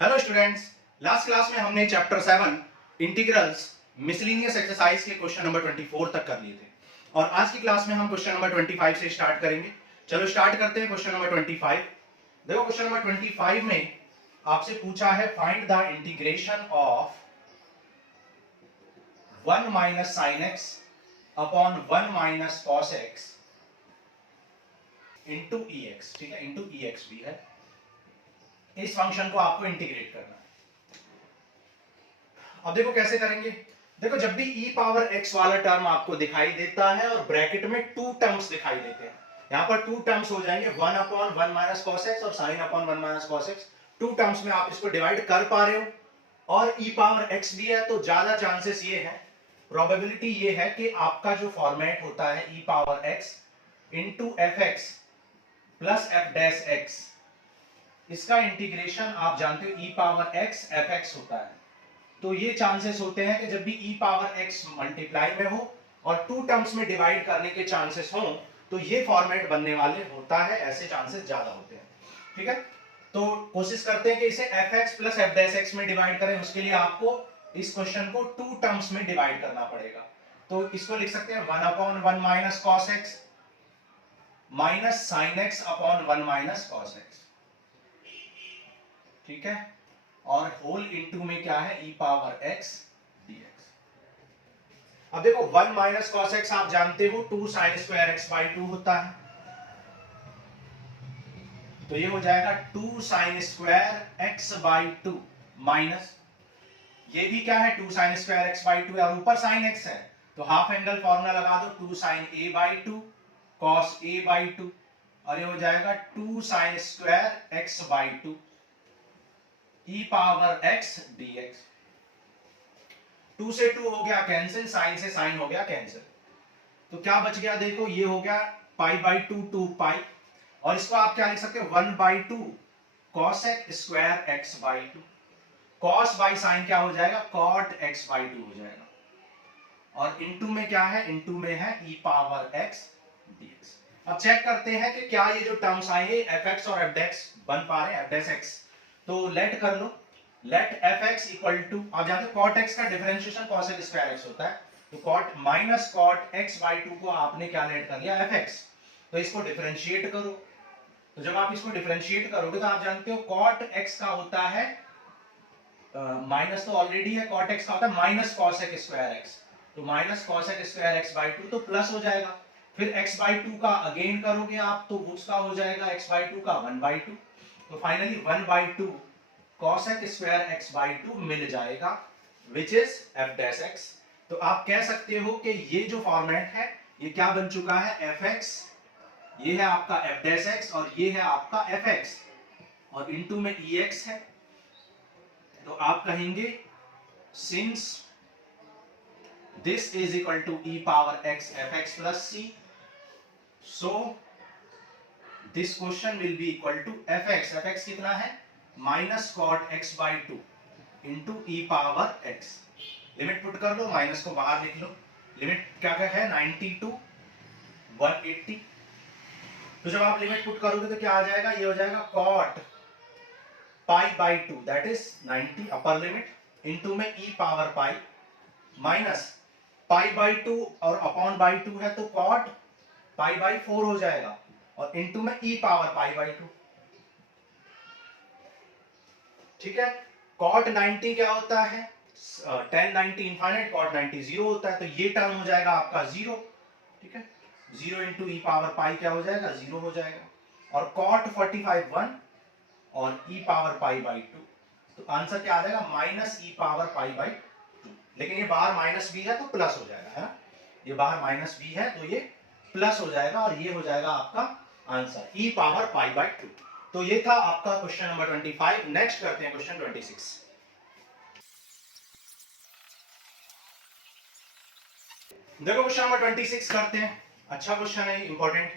Hello students, last class में हमने chapter 7 integrals miscellaneous exercise के क्वेश्चन नंबर 24 तक कर लिए थे और आज की क्लास में हम क्वेश्चन नंबर 25 से स्टार्ट करेंगे। चलो स्टार्ट करते हैं क्वेश्चन नंबर 25। देखो क्वेश्चन नंबर 25 में आपसे पूछा है find the integration of 1 minus sine x upon 1 minus cos x into E x. ठीक है, इंटू ई एक्स भी है। इस फंक्शन को आपको इंटीग्रेट करना है। अब देखो कैसे करेंगे। देखो जब भी e पावर x वाला टर्म आपको दिखाई देता है और ब्रैकेट में टू टर्म्स दिखाई देते हैं, यहां पर टू टर्म्स हो जाएंगे 1 अपॉन 1 माइनस कॉस एक्स और sine upon 1 minus cos x. Two terms में आप इसको डिवाइड कर पा रहे हो और e पावर x भी है, तो ज्यादा चांसेस ये है, प्रोबेबिलिटी ये है कि आपका जो फॉर्मेट होता है e power x into f x plus F dash x, इसका इंटीग्रेशन आप जानते हो e power x F x होता है। तो ये चांसेस होते हैं कि जब भी e पावर x मल्टीप्लाई में हो और टू टर्म्स में डिवाइड करने के चांसेस हो तो ये फॉर्मेट बनने वाले होता है, ऐसे चांसेस ज्यादा होते हैं। ठीक है, तो कोशिश करते हैं कि इसे fx plus F dash x में डिवाइड करें। उसके लिए आपको इस क्वेश्चन को टू टर्म्स में डिवाइड करना पड़ेगा। तो इसको लिख सकते हैं 1 upon 1 minus cos x minus sine x upon 1 minus cos x. ठीक है, और होल इनटू में क्या है e पावर x dx। अब देखो 1 माइनस कॉस एक्स आप जानते हो 2 साइन स्क्वायर एक्स बाई 2 होता है, तो ये हो जाएगा 2 sine square x by 2 minus ये भी क्या है 2 साइन स्क्वायर एक्स बाई 2 और ऊपर साइन एक्स है, तो हाफ एंगल फॉर्मूला लगा दो 2 sine a by 2 cos a by 2 और ये हो जाएगा 2 sine square x by 2 e power x dx। 2 से 2 हो गया कैंसिल, साइन से साइन हो गया कैंसिल, तो क्या बच गया देखो, ये हो गया पाई बाई 2 2 पाई और इसको आप क्या लिख सकते हो 1 by 2 cos x square x by 2। Cos by sine क्या हो जाएगा कॉट एक्स बाई 2 हो जाएगा और इनटू में क्या है, इनटू में है e पावर x dx। अब चेक करते हैं कि क्या ये जो टर्म्स आएंगे fx और fx बन पा रहे हैं, f dash x। तो लेट कर लो, लेट fx इक्वल टू, आप जानते हो cot x का differentiation cos x square x होता है, तो cot minus cot x by 2 को आपने क्या लेट कर लिया fx। तो इसको डिफरेंशिएट करो, तो जब आप इसको डिफरेंशिएट करोगे तो आप जानते हो cot x का होता है माइनस तो ऑलरेडी है, cot x का होता है minus cos x square x, तो minus cos x square x by 2 तो प्लस हो जाएगा। फिर x बाई 2 का अगेन करोगे आप तो उसका हो जाएगा x बाई 2 का 1 बाई 2, तो finally 1 by 2 cos x square x by 2 मिल जाएगा which is f dash x। तो आप कह सकते हो कि ये जो फॉर्मेट है ये क्या बन चुका है fx, ये है आपका f डैश x और ये है आपका fx और इनटू में ex है, तो आप कहेंगे since this is equal to e power x fx plus c, so this question will be equal to fx, fx कितना है minus cot x by 2 into e power x। Limit put कर लो, minus को बाहर लिख लो, limit क्या क्या है 90 टू 180, तो जब आप लिमिट पुट करोगे तो क्या आ जाएगा, ये हो जाएगा cot pi by 2 that is 90 upper limit into में e power pi minus pi by 2 और अपॉन बाई 2 है तो कॉट पाई बाई 4 हो जाएगा और इनटू में e पावर पाई बाई 2। ठीक है, cot 90 क्या होता है, tan 90 इनफाइनाइट, cot 90 जीरो होता है, तो ये टर्म हो जाएगा आपका जीरो। ठीक है, जीरो इंटू ई पावर पाई क्या हो जाएगा, जीरो हो जाएगा और cot 45 1 और e पावर पाई बाई 2, तो आंसर क्या आ जाएगा minus E power pi by 2। लेकिन ये बाहर माइनस भी है तो प्लस हो जाएगा, है ना, ये बाहर माइनस भी है तो ये प्लस हो जाएगा और ये हो जाएगा आपका answer e power pi by 2। तो ये था आपका क्वेश्चन नंबर 25। नेक्स्ट करते हैं क्वेश्चन 26। देखो क्वेश्चन नंबर 26 करते हैं, अच्छा क्वेश्चन है, इंपॉर्टेंट।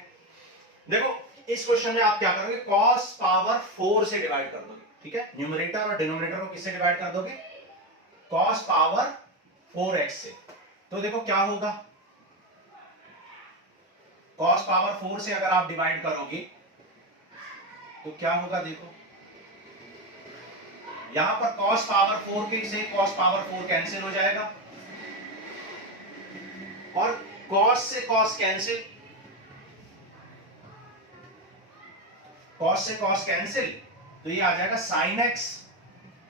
देखो इस क्वेश्चन में आप क्या करोगे, cos पावर 4 से डिवाइड कर दोगे। ठीक है, न्यूमरेटर और डिनोमिनेटर को किससे डिवाइड कर दोगे, cos पावर 4x से। तो देखो क्या होगा, cos पावर 4 से अगर आप डिवाइड करोगे तो क्या होगा, देखो यहां पर cos पावर 4 के से cos पावर 4 कैंसिल हो जाएगा और cos से cos कैंसिल, cos से cos कैंसिल, तो ये आ जाएगा sin x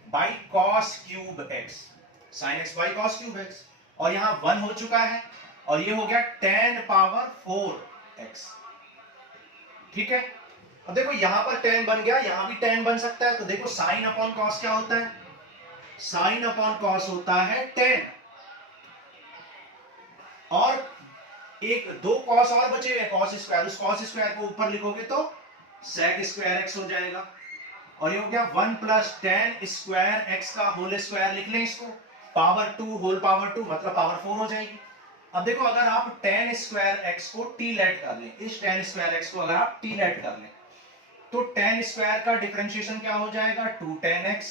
by cos cube x, sin x by cos cube x, और यहां 1 हो चुका है और ये हो गया tan पावर 4x। ठीक है, अब देखो यहां पर tan बन गया, यहां भी tan बन सकता है, तो देखो sin अपॉन cos क्या होता है, sin अपॉन cos होता है tan, और एक दो cos और बचे हुए cos स्क्वायर, उस cos स्क्वायर को ऊपर लिखोगे तो sec स्क्वायर x हो जाएगा, और ये हो गया 1 प्लस tan स्क्वायर x का होल स्क्वायर, लिख लें इसको, पावर 2 होल पावर 2 मतलब पावर 4 हो जाएगी। अब देखो अगर आप tan स्क्वायर x को t लेट कर लें, इस tan स्क्वायर x को अगर आप t लेट कर लें तो tan स्क्वायर का डिफरेंशिएशन क्या हो जाएगा 2 tan x,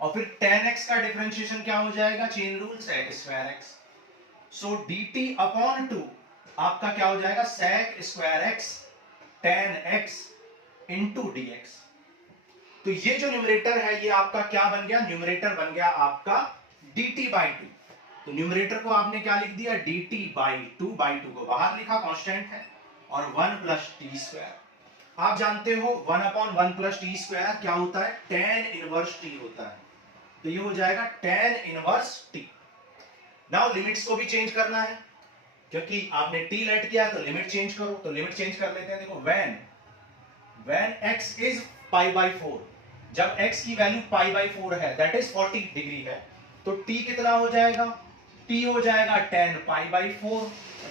और फिर tan x का डिफरेंशिएशन क्या हो जाएगा, chain rule sec square x, so dt upon 2 आपका क्या हो जाएगा sec square x tan x into dx। तो ये जो न्यूमरेटर है ये आपका क्या बन गया, न्यूमरेटर बन गया आपका dt बाई 2, तो न्यूमरेटर को आपने क्या लिख दिया dt बाई 2 को बाहर लिखा, कांस्टेंट है, और 1 प्लस टी स्क्वायर, आप जानते हो 1 अपॉन 1 प्लस टी स्क्वायर क्या होता है, tan इनवर्स t होता है, तो ये हो जाएगा tan inverse t। Now limits को भी चेंज करना है, क्योंकि आपने t लेट किया तो लिमिट चेंज करो, तो लिमिट चेंज कर लेते हैं। देखो when x is pi by 4, जब x की वैल्यू पाई बाई 4 है दैट इज 40 डिग्री है, तो t कितना हो जाएगा, t हो जाएगा tan pi by 4,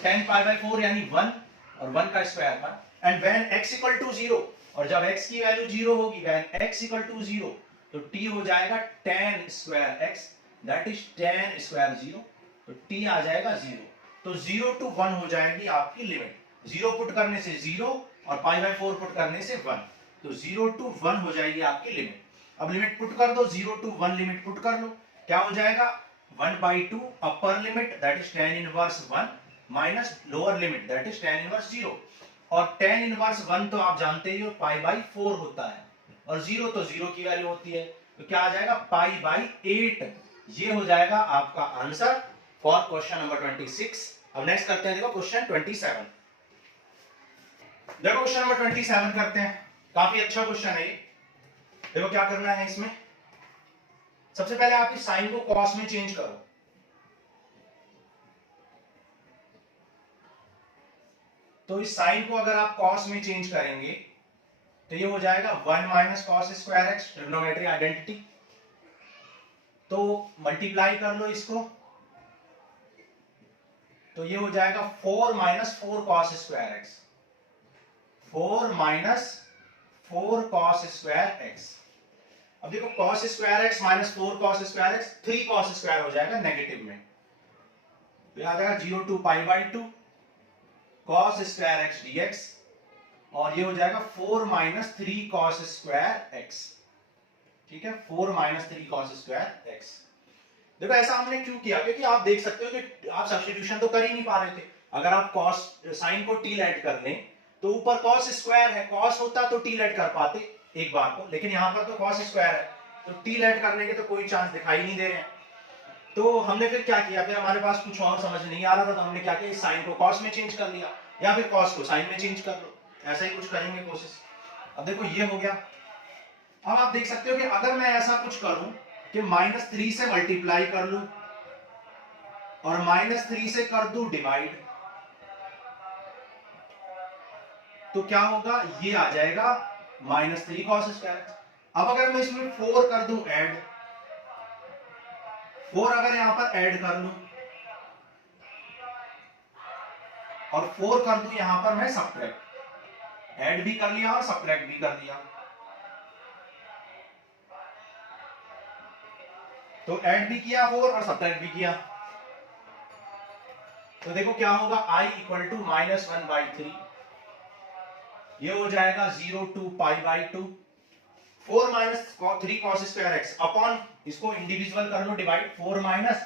tan pi by 4 यानी 1 और 1 का square 1, and when x equal to 0, और जब x की वैल्यू 0 होगी, when x इक्वल टू 0, तो t हो जाएगा tan square x that is tan square 0, तो t आ जाएगा 0, तो 0 टू 1 हो जाएगी आपकी लिमिट, 0 पुट करने से 0 और पाई बाई 4 पुट करने से 1, तो 0 टू 1 हो जाएगी आपकी लिमिट। अब लिमिट पुट कर दो, 0 टू 1 लिमिट पुट कर लो, क्या हो जाएगा 1 by 2 upper limit that is tan inverse 1 minus lower limit that is tan inverse 0, और tan इनवर्स 1 तो आप जानते ही हो पाई बाई 4 होता है, और 0 तो 0 की वैल्यू होती है, तो क्या आ जाएगा पाई बाई 8, ये हो जाएगा आपका आंसर फॉर क्वेश्चन नंबर 26। अब नेक्स्ट करते हैं, देखो क्वेश्चन 27, देखो क्वेश्चन नंबर 27 करते हैं, काफी अच्छा क्वेश्चन है ये। देखो क्या करना है इसमें, सबसे पहले आप इस साइन को कॉस में चेंज करो, तो इस साइन को अगर आप कॉस में चेंज करेंगे तो ये हो जाएगा 1 minus cos square x, trigonometry identity, तो मल्टीप्लाई कर लो इसको, तो ये हो जाएगा 4 minus 4 cos square x, 4 minus 4 cos square x. अब देखो cos square x minus 4 cos square x 3 cos square हो जाएगा नेगेटिव में, तो आ जाएगा 0 to pi by 2 cos square x dx, और ये हो जाएगा 4 माइनस 3 cos स्क्वायर एक्स, ठीक है 4 माइनस 3 cos स्क्वायर एक्स। देखो ऐसा हमने क्यों किया, क्योंकि आप देख सकते हो कि आप सब्स्टिट्यूशन तो कर ही नहीं पा रहे थे, अगर आप cos साइन को t लेट कर लें तो ऊपर cos स्क्वायर है, cos होता तो t लेट कर पाते एक बार को, लेकिन यहां पर तो cos स्क्वायर है, तो t लेट करने के तो कोई चांस दिखाई नहीं दे रहे हैं, तो हमने फिर क्या किया, फिर हमारे पास कुछ और समझ नहीं आ रहा था, तो हमने क्या किया, इस साइन को cos में चेंज कर लिया, या फिर cos को साइन में चेंज कर लो, ऐसा ही कुछ करेंगे कोशिश। अब देखो ये हो गया, अब आप देख सकते हो कि अगर मैं ऐसा कुछ करूं कि -3 से मल्टीप्लाई कर लूं और -3 से कर दूं डिवाइड, तो क्या होगा, ये आ जाएगा -3 cos स्क्वायर। अब अगर मैं इसमें 4 कर दूं ऐड, 4 अगर यहां पर ऐड कर लूं और 4 कर दूं यहां पर मैं सब्ट्रैक्ट, ऐड भी कर लिया और सब्ट्रैक्ट भी कर दिया, तो ऐड भी किया 4 और सब्ट्रैक्ट भी किया, तो देखो क्या होगा i इक्वल टू -1/3, ये हो जाएगा 0 to pi by 2, 4 minus 3 cos square x upon, इसको इंडिविजुअल कर लो divide, 4 minus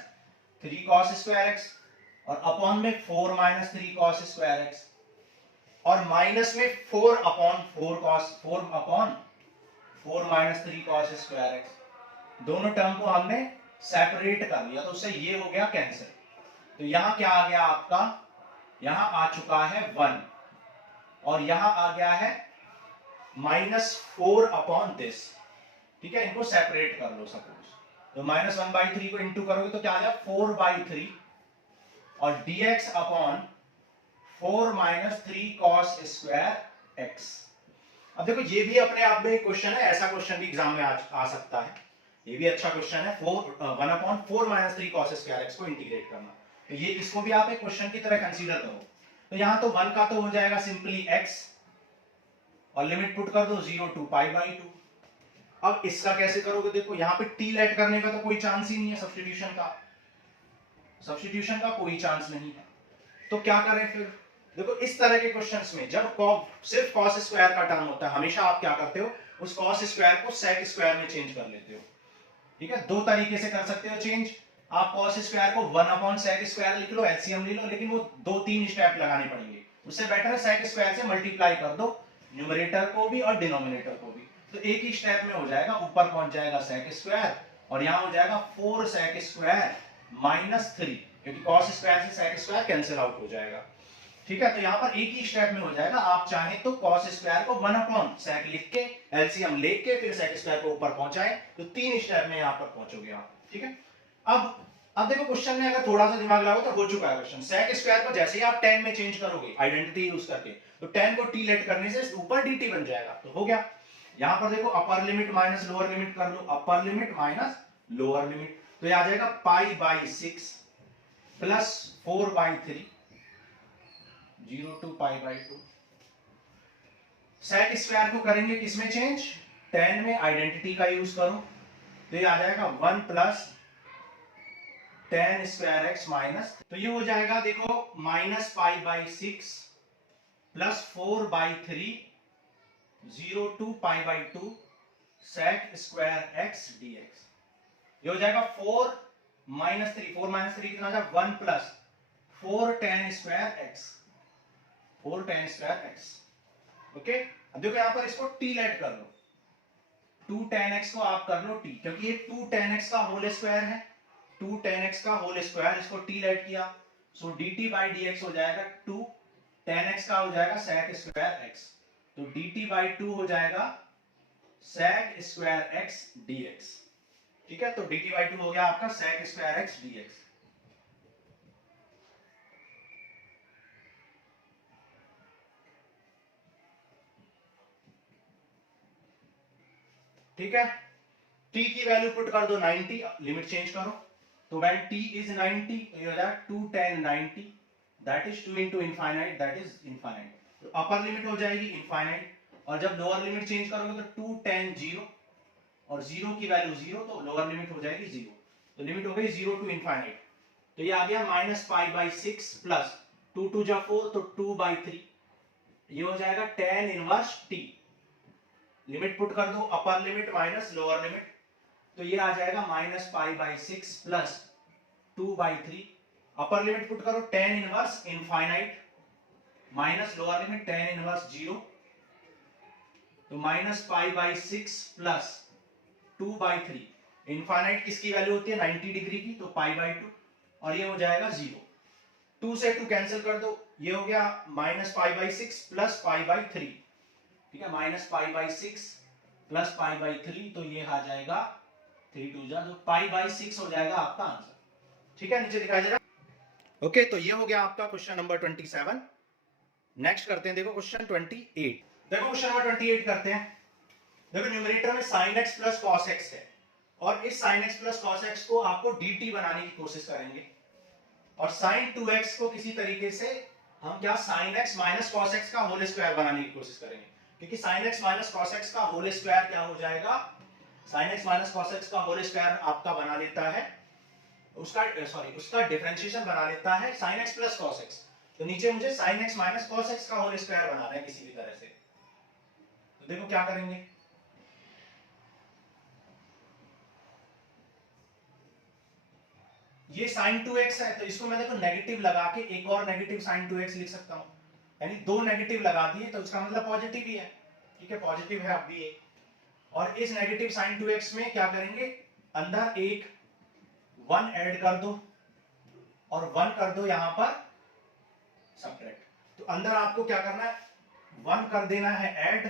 3 cos square x और अपॉन में 4 माइनस 3 cos स्क्वायर एक्स, और माइनस में 4 upon 4 cos, 4 upon 4 minus 3 cos square x, दोनों टर्म को हमने सेपरेट कर लिया, तो उससे ये हो गया कैंसिल। तो यहां क्या आ गया आपका, यहां आ चुका है 1 और यहां आ गया है -4 अपॉन दिस। ठीक है, इनको सेपरेट कर लो सपोज, तो -1/3 को इंटू करोगे तो क्या आ जाएगा 4/3 और dx upon 4 - 3 cos square x। अब देखो ये भी अपने आप में एक क्वेश्चन है, ऐसा क्वेश्चन भी एग्जाम में आ सकता है, ये भी अच्छा क्वेश्चन है। 1/4 - 3 cos स्क्वायर x को इंटीग्रेट करना, तो ये इसको भी आप एक क्वेश्चन की तरह कंसीडर करो। तो यहां तो 1 का तो हो जाएगा सिंपली x और लिमिट पुट कर दो 0 to π/2। अब इसका कैसे करोगे, देखो यहां पे t लेट करने का तो कोई चांस ही नहीं है, सब्स्टिट्यूशन का कोई चांस नहीं है। तो क्या करें फिर, देखो इस तरह के क्वेश्चंस में जब सिर्फ cos स्क्वायर का टर्म होता है, हमेशा आप क्या करते हो, उस cos स्क्वायर को sec स्क्वायर में चेंज कर लेते हो। ठीक है, दो तरीके से कर सकते हो चेंज। आप cos स्क्वायर को 1/sec स्क्वायर लिख लो, एलसीएम ले लो, लेकिन वो 2-3 स्टेप लगाने पड़ेंगे। उससे बेटर है sec स्क्वायर से मल्टीप्लाई कर दो, न्यूमरेटर को भी और डिनोमिनेटर को भी, तो एक ही स्टेप में हो जाएगा। ऊपर पहुंच जाएगा sec स्क्वायर और यहां हो जाएगा 4 sec स्क्वायर -3, क्योंकि cos स्क्वायर से sec स्क्वायर कैंसिल आउट हो जाएगा। ठीक है, तो यहां पर एक ही स्टेप में हो जाएगा। आप चाहें तो cos स्क्वायर को 1/sec लिख के एलसीएम लेके फिर sec स्क्वायर को ऊपर पहुंचाएं, तो 3 स्टेप में यहां पर पहुंचोगे आप। ठीक है, अब देखो क्वेश्चन में अगर थोड़ा सा दिमाग लगाओ तो हो चुका है क्वेश्चन। sec स्क्वायर को जैसे ही आप tan में चेंज करोगे आइडेंटिटी यूज करके, तो tan को t लेट करने से ऊपर dt बन जाएगा, तो हो गया। यहां पर देखो upper limit minus lower limit कर लो, upper limit minus lower limit, तो ये आ जाएगा π/6 प्लस 4/3 0 to π/2। sec स्क्वायर को करेंगे किसमें चेंज, tan में, आइडेंटिटी का यूज करो, तो ये आ जाएगा 1 plus tan square x minus, तो ये हो जाएगा देखो -π/6 plus 4/3 0 to π/2 sec square x dx। ये हो जाएगा 4 - 3, 4 - 3 कितना आ जाएगा 1 plus 4 tan square x, 4 tan square x। Okay, अब देखो यहां पर इसको t लेट कर लो, 2 tan x को आप कर लो t, क्योंकि ये 2 tan x का होल स्क्वायर है, 2 tan x का होल स्क्वायर, इसको t लेट किया, सो dt/dx हो जाएगा 2 tan x का हो जाएगा sec स्क्वायर x, तो dt/2 हो जाएगा sec स्क्वायर x dx। ठीक है, तो dt/2 हो गया आपका sec स्क्वायर x dx। ठीक है, t की वैल्यू पुट कर दो 90, लिमिट चेंज करो, तो व्हेन t इज 90 तो ये हो जाएगा 2 tan 90, that is 2 into infinite, that is infinite, तो अपर लिमिट हो जाएगी इनफाइनाइट, और जब लोअर लिमिट चेंज करोगे तो 2 tan 0 और 0 की वैल्यू 0, तो लोअर लिमिट हो जाएगी 0, तो लिमिट हो गई 0 to इनफाइनाइट, तो ये आ गया -π/6 प्लस 2 2 जा 4, तो 2/3, ये हो जाएगा tan inverse t। Limit put कर दो, अपर लिमिट माइनस लोअर लिमिट, तो ये आ जाएगा -π/6 प्लस 2/3, अपर लिमिट पुट करो tan inverse infinite minus lower limit tan inverse 0, तो -π/6 प्लस 2/3, इनफाइनाइट किसकी वैल्यू होती है 90 डिग्री की, तो π/2, और ये हो जाएगा 0, 2 से 2 कैंसिल कर दो, ये हो गया -π/6 प्लस π/3। ठीक है, -π/6 प्लस π/3, तो ये आ जाएगा 3 2 जा, तो π/6 हो जाएगा आपका आंसर। ठीक है, नीचे दिखाई दे रहा। ओके, तो ये हो गया आपका क्वेश्चन नंबर 27। नेक्स्ट करते हैं, देखो क्वेश्चन 28। देखो क्वेश्चन नंबर 28 करते हैं। देखो न्यूमरेटर में sin x plus cos x है, और इस sin x plus cos x को आपको dt बनाने की कोशिश करेंगे, और sin 2x को किसी तरीके से हम क्या sin x minus cos x का होल स्क्वायर बनाने की कोशिश करेंगे, क्योंकि sin x minus cos x का होल स्क्वायर क्या हो जाएगा, sin x minus cos x का होल स्क्वायर आपका बना लेता है उसका डिफरेंशिएशन बना लेता है sin x plus cos x, तो नीचे मुझे sin x minus cos x का होल स्क्वायर बनाना है किसी भी तरह से। तो देखो क्या करेंगे, ये sin 2x है, तो इसको मैं देखो नेगेटिव लगा के एक और नेगेटिव sin 2x लिख सकता हूं, यानी दो नेगेटिव लगा दिए तो इसका मतलब पॉजिटिव ही है। ठीक है, पॉजिटिव है अब भी ये, और इस नेगेटिव sin 2x में क्या करेंगे, अंदर एक 1 ऐड कर दो और 1 कर दो यहां पर सब्ट्रैक्ट। तो अंदर आपको क्या करना है, 1 कर देना है ऐड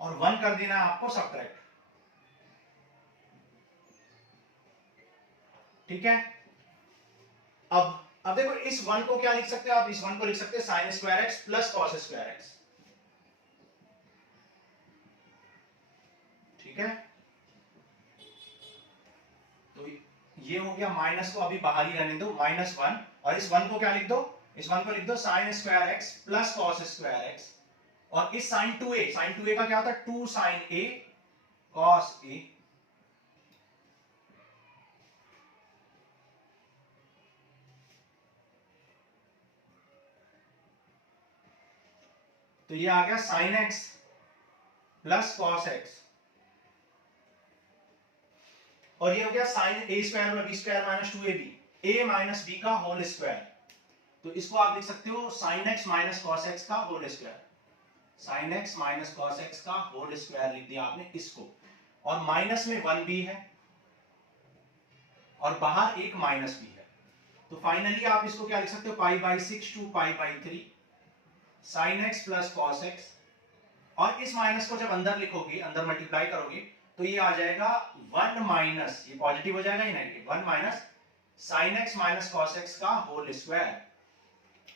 और 1 कर देना है आपको सब्ट्रैक्ट। ठीक है। अब देखो इस 1 को क्या लिख सकते हो आप, इस 1 को लिख सकते हैं sign square x plus cos square x. ठीक है, तो ये हो गया, माइनस को अभी बाहर ही रहने दो, -1, और इस 1 को क्या लिख दो, इस 1 को लिख दो sign square x plus cos square x, और इस साइन 2a का क्या होता है, 2 साइन a कॉस a। तो ये आ गया sine x plus cos x, और ये हो गया साइन a स्क्वायर में b square minus 2ab, a minus b का होल स्क्वायर। तो इसको आप लिख सकते हो sine x minus cos x का whole square, sine x minus cos x का होल स्क्वायर लिख दिया आपने इसको, और माइनस में 1 भी है और बाहर एक माइनस भी है। तो फाइनली आप इसको क्या लिख सकते हो, π/6 to π/3 sine x plus cos x, और इस माइनस को जब अंदर लिखोगे, अंदर मल्टीप्लाई करोगे, तो ये आ जाएगा 1 माइनस, ये पॉजिटिव हो जाएगा, ये negative, 1 minus sine x minus cos x का whole square,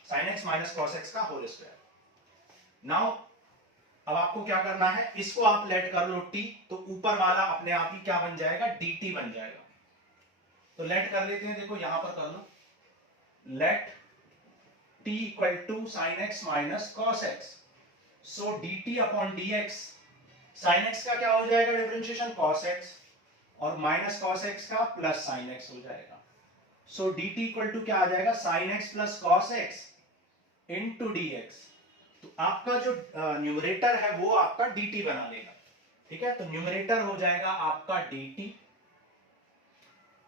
sine x minus cos x का होल स्क्वायर। नाउ अब आपको क्या करना है, इसको आप लेट कर लो t, तो ऊपर वाला अपने आप ही क्या बन जाएगा, dt बन जाएगा। तो लेट कर लेते हैं, देखो यहां पर कर लो, let t equal to sine x minus cos x, so dt upon dx, sine x का क्या हो जाएगा डिफरेंशिएशन, cos x, और माइनस cos x का प्लस साइन x हो जाएगा। सो dt इक्वल टू क्या आ जाएगा, sine x plus cos x into dx। तो आपका जो न्यूमरेटर है वो आपका dt बना लेगा। ठीक है, तो न्यूमरेटर हो जाएगा आपका dt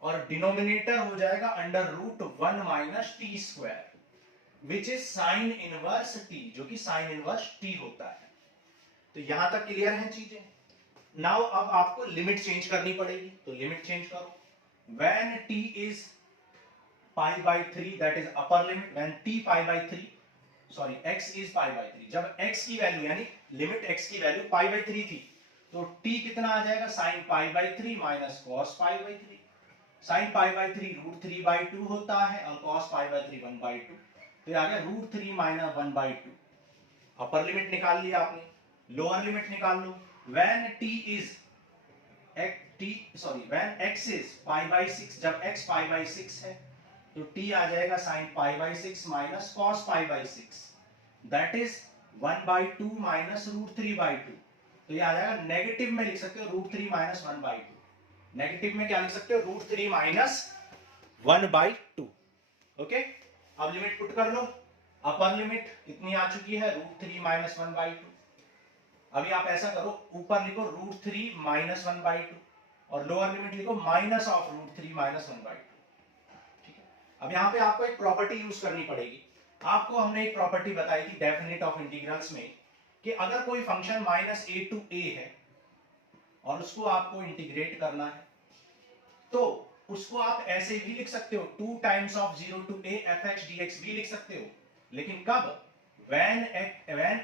और डिनोमिनेटर हो जाएगा √1 minus T square, which is sine inverse t, जो कि साइन इनवर्स t होता है। तो यहां तक क्लियर है चीजें। नाउ अब आपको लिमिट चेंज करनी पड़ेगी, तो लिमिट चेंज करो, when t is π/3, that is upper limit, when t π/3, sorry x is π/3, जब x की वैल्यू यानी लिमिट x की वैल्यू π/3 थी, तो t कितना आ जाएगा, sin π/3 माइनस cos π/3, sin π/3 √3/2 होता है और cos π/3 1/2, तो ये आ गया √3 माइनस 1/2। अपर लिमिट निकाल लिया आपने, लोअर लिमिट निकाल लो, व्हेन व्हेन x इज π/6, जब x π/6 है, तो t आ जाएगा sin π/6 minus cos π/6, that is 1/2 minus √3/2। तो ये आ जाएगा, नेगेटिव में लिख सकते हो √3 माइनस 1/2, नेगेटिव में क्या लिख सकते हो, √3 माइनस 1/2। ओके, अब लिमिट पुट कर लो, अपर लिमिट कितनी आ चुकी है, √3 माइनस 1/2। अभी आप ऐसा करो, ऊपर लिखो √3 माइनस 1/2 और लोअर लिमिट लिखो माइनस ऑफ √3 माइनस 1/2। ठीक है, अब यहाँ पे आपको एक प्रॉपर्टी यूज करनी पड़ेगी। आपको हमने एक प्रॉपर्टी बताई थी डेफिनेट ऑफ इंटीग्रल्स में, कि अगर कोई फंक्शन -a टू a है और उसको आपको इंटीग्रेट करना है, तो उसको आप ऐसे भी लिख सकते हो, 2 times of 0 to a fx dx भी लिख सकते हो, लेकिन कब, when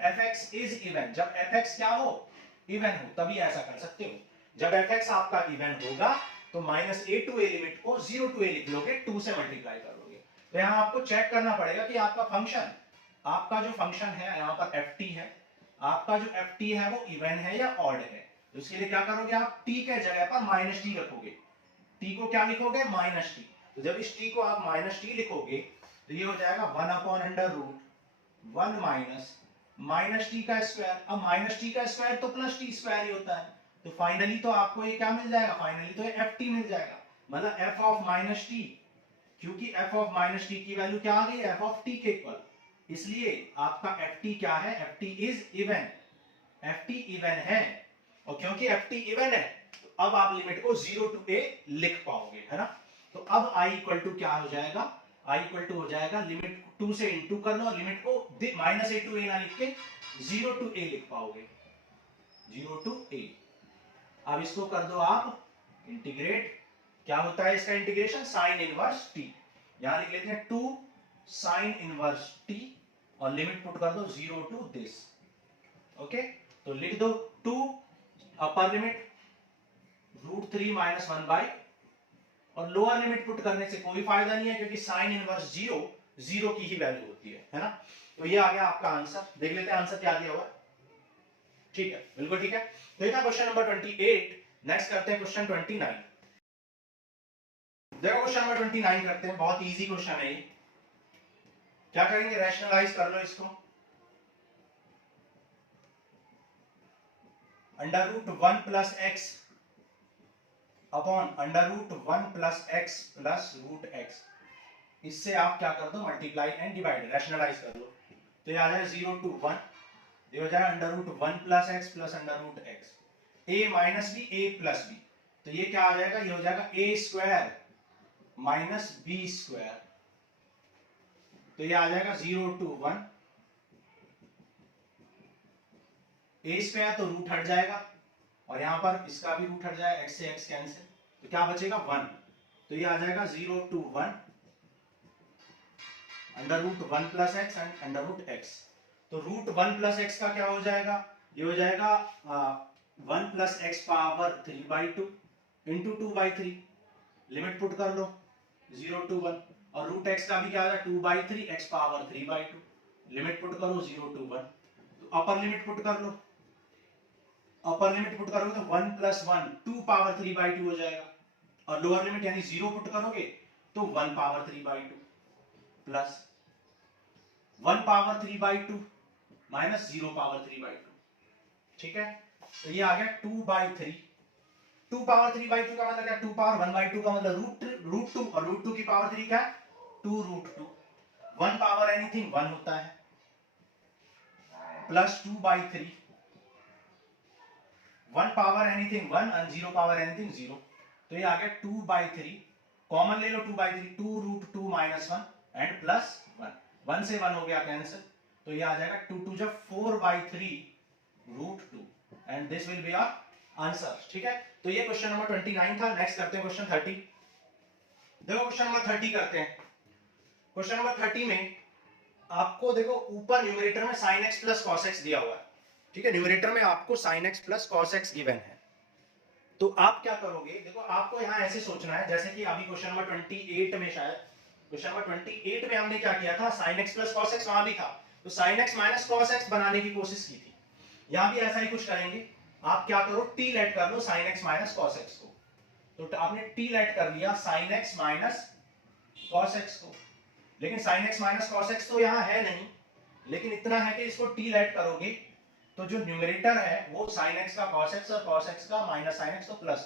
fx is even, जब fx क्या हो, इवन हो, तभी ऐसा कर सकते हो। जब fx आपका इवन होगा तो -a टू a लिमिट को 0 टू a लिख लोगे, 2 से मल्टीप्लाई करोगे। तो यहाँ आपको चेक करना पड़ेगा कि आपका फंक्शन, आपका जो फंक्शन है यहाँ पर ft है, आपका जो ft है वो इवन है या ऑड है। तो उसके लिए क्या करोगे आप, t के जगह पर -t रखोगे, t को क्या लिखोगे, -t। तो जब इस t को आप -t लिखोगे तो ये हो जाएगा 1/√1 माइनस t का स्क्वायर। अब -t का स्क्वायर तो +t स्क्वायर ही होता है, तो फाइनली तो आपको ये क्या मिल जाएगा, फाइनली तो ये ft मिल जाएगा, मतलब f ऑफ -t, क्योंकि f ऑफ -t की वैल्यू क्या आ गई, f ऑफ t के इक्वल, इसलिए आपका ft क्या है, ft is even, ft even है, और क्योंकि ft इवन है तो अब आप लिमिट को 0 टू a लिख पाओगे, है ना। तो अब i इक्वल टू क्या हो जाएगा, i इक्वल टू हो जाएगा, लिमिट 2 से इंटू कर लो, लिमिट को -a टू a ना लिख के 0 टू a लिख पाओगे, 0 टू a। अब इसको कर दो आप इंटीग्रेट क्या होता है इसका इंटीग्रेशन, साइन इनवर्स टी। यहां लिख लेते हैं 2 साइन इनवर्स टी और लिमिट पुट कर दो 0 टू दिस। ओके, तो लिख दो 2 अपर लिमिट √3 - 1/, और लोअर लिमिट पुट करने से कोई फायदा नहीं है क्योंकि साइन इनवर्स 0 की ही वैल्यू होती है ना। तो ये आ गया आपका आंसर। देख लेते हैं आंसर क्या दिया हुआ है। ठीक है, बिल्कुल ठीक है। तो ये था क्वेश्चन नंबर 28। नेक्स्ट करते हैं क्वेश्चन 29। देखो क्वेश्चन नंबर 29 करते हैं, बहुत इजी क्वेश्चन है ये। क्या करेंगे, रैशनलाइज कर लो इसको। √1 + x अपॉन √1 + x + √x, इससे आप क्या कर दो, मल्टीप्लाई एंड डिवाइड, रैशनलाइज कर लो। तो ये आ जाएगा 0 to 1, ये हो जाएगा √1 + x + √x, a - b a + b, तो ये क्या आ जाएगा, ये हो जाएगा a² - b², तो ये आ जाएगा 0 to 1, a² तो रूट हट जाएगा और यहां पर इसका भी रूट हट जाएगा, x से x कैंसिल, तो क्या बचेगा 1, तो ये आ जाएगा 0 to 1 √1 + x एंड √x। तो √1 + x का क्या हो जाएगा, ये हो जाएगा 1 + x power 3/2 into 2/3, limit put कर लो 0 to 1, और √x का भी क्या आ जाएगा 2/3 x पावर 3/2, लिमिट पुट करो 0 to 1, तो अपर लिमिट पुट कर लो, अपर लिमिट पुट करोगे तो 1 + 1 2 पावर 3/2 हो जाएगा, और लोअर लिमिट यानी 0 पुट करोगे तो 1 power 3/2 plus 1 power 3/2 minus 0 power 3/2। ठीक है, तो ये आ गया 2/3। 2 पावर 3/2 का मतलब क्या, 2 पावर 1/2 का मतलब √2, और √2 की पावर 3 क्या है 2√2। 1 पावर एनीथिंग 1 होता है, प्लस 2/3, 1 पावर एनीथिंग 1 और 0 पावर एनीथिंग 0, तो ये आ गया 2/3, कॉमन ले लो 2/3, 2√2 - 1 एंड प्लस 1, 1 से 1 हो गया कैंसिल, तो ये आ जाएगा 2 2 जब 4/3 √2, and this will be our answer. ठीक है, तो ये क्वेश्चन नंबर 29 था। नेक्स्ट करते हैं क्वेश्चन 30। देखो क्वेश्चन नंबर 30 करते हैं। क्वेश्चन नंबर 30 में आपको देखो ऊपर न्यूमरेटर में sin x + cos x दिया हुआ है। ठीक है, न्यूमरेटर में आपको sin x + cos x given है, तो आप क्या करोगे, देखो आपको यहां ऐसे सोचना है जैसे कि अभी क्वेश्चन नंबर 28 में, शायद क्वेश्चन नंबर 28 में हमने क्या किया था, sin x + cos x वहां भी था, तो sin x - cos x बनाने की कोशिश की थी। यहां भी ऐसा ही कुछ करेंगे। आप क्या करो, t लेट कर लो sin x - cos x को, तो आपने t लेट कर लिया sin x - cos x को, लेकिन sin x - cos x तो यहां है नहीं, लेकिन इतना है कि इसको t लेट करोगे तो जो न्यूमरेटर है वो sin x का cos x और cos x का माइनस sin x तो प्लस,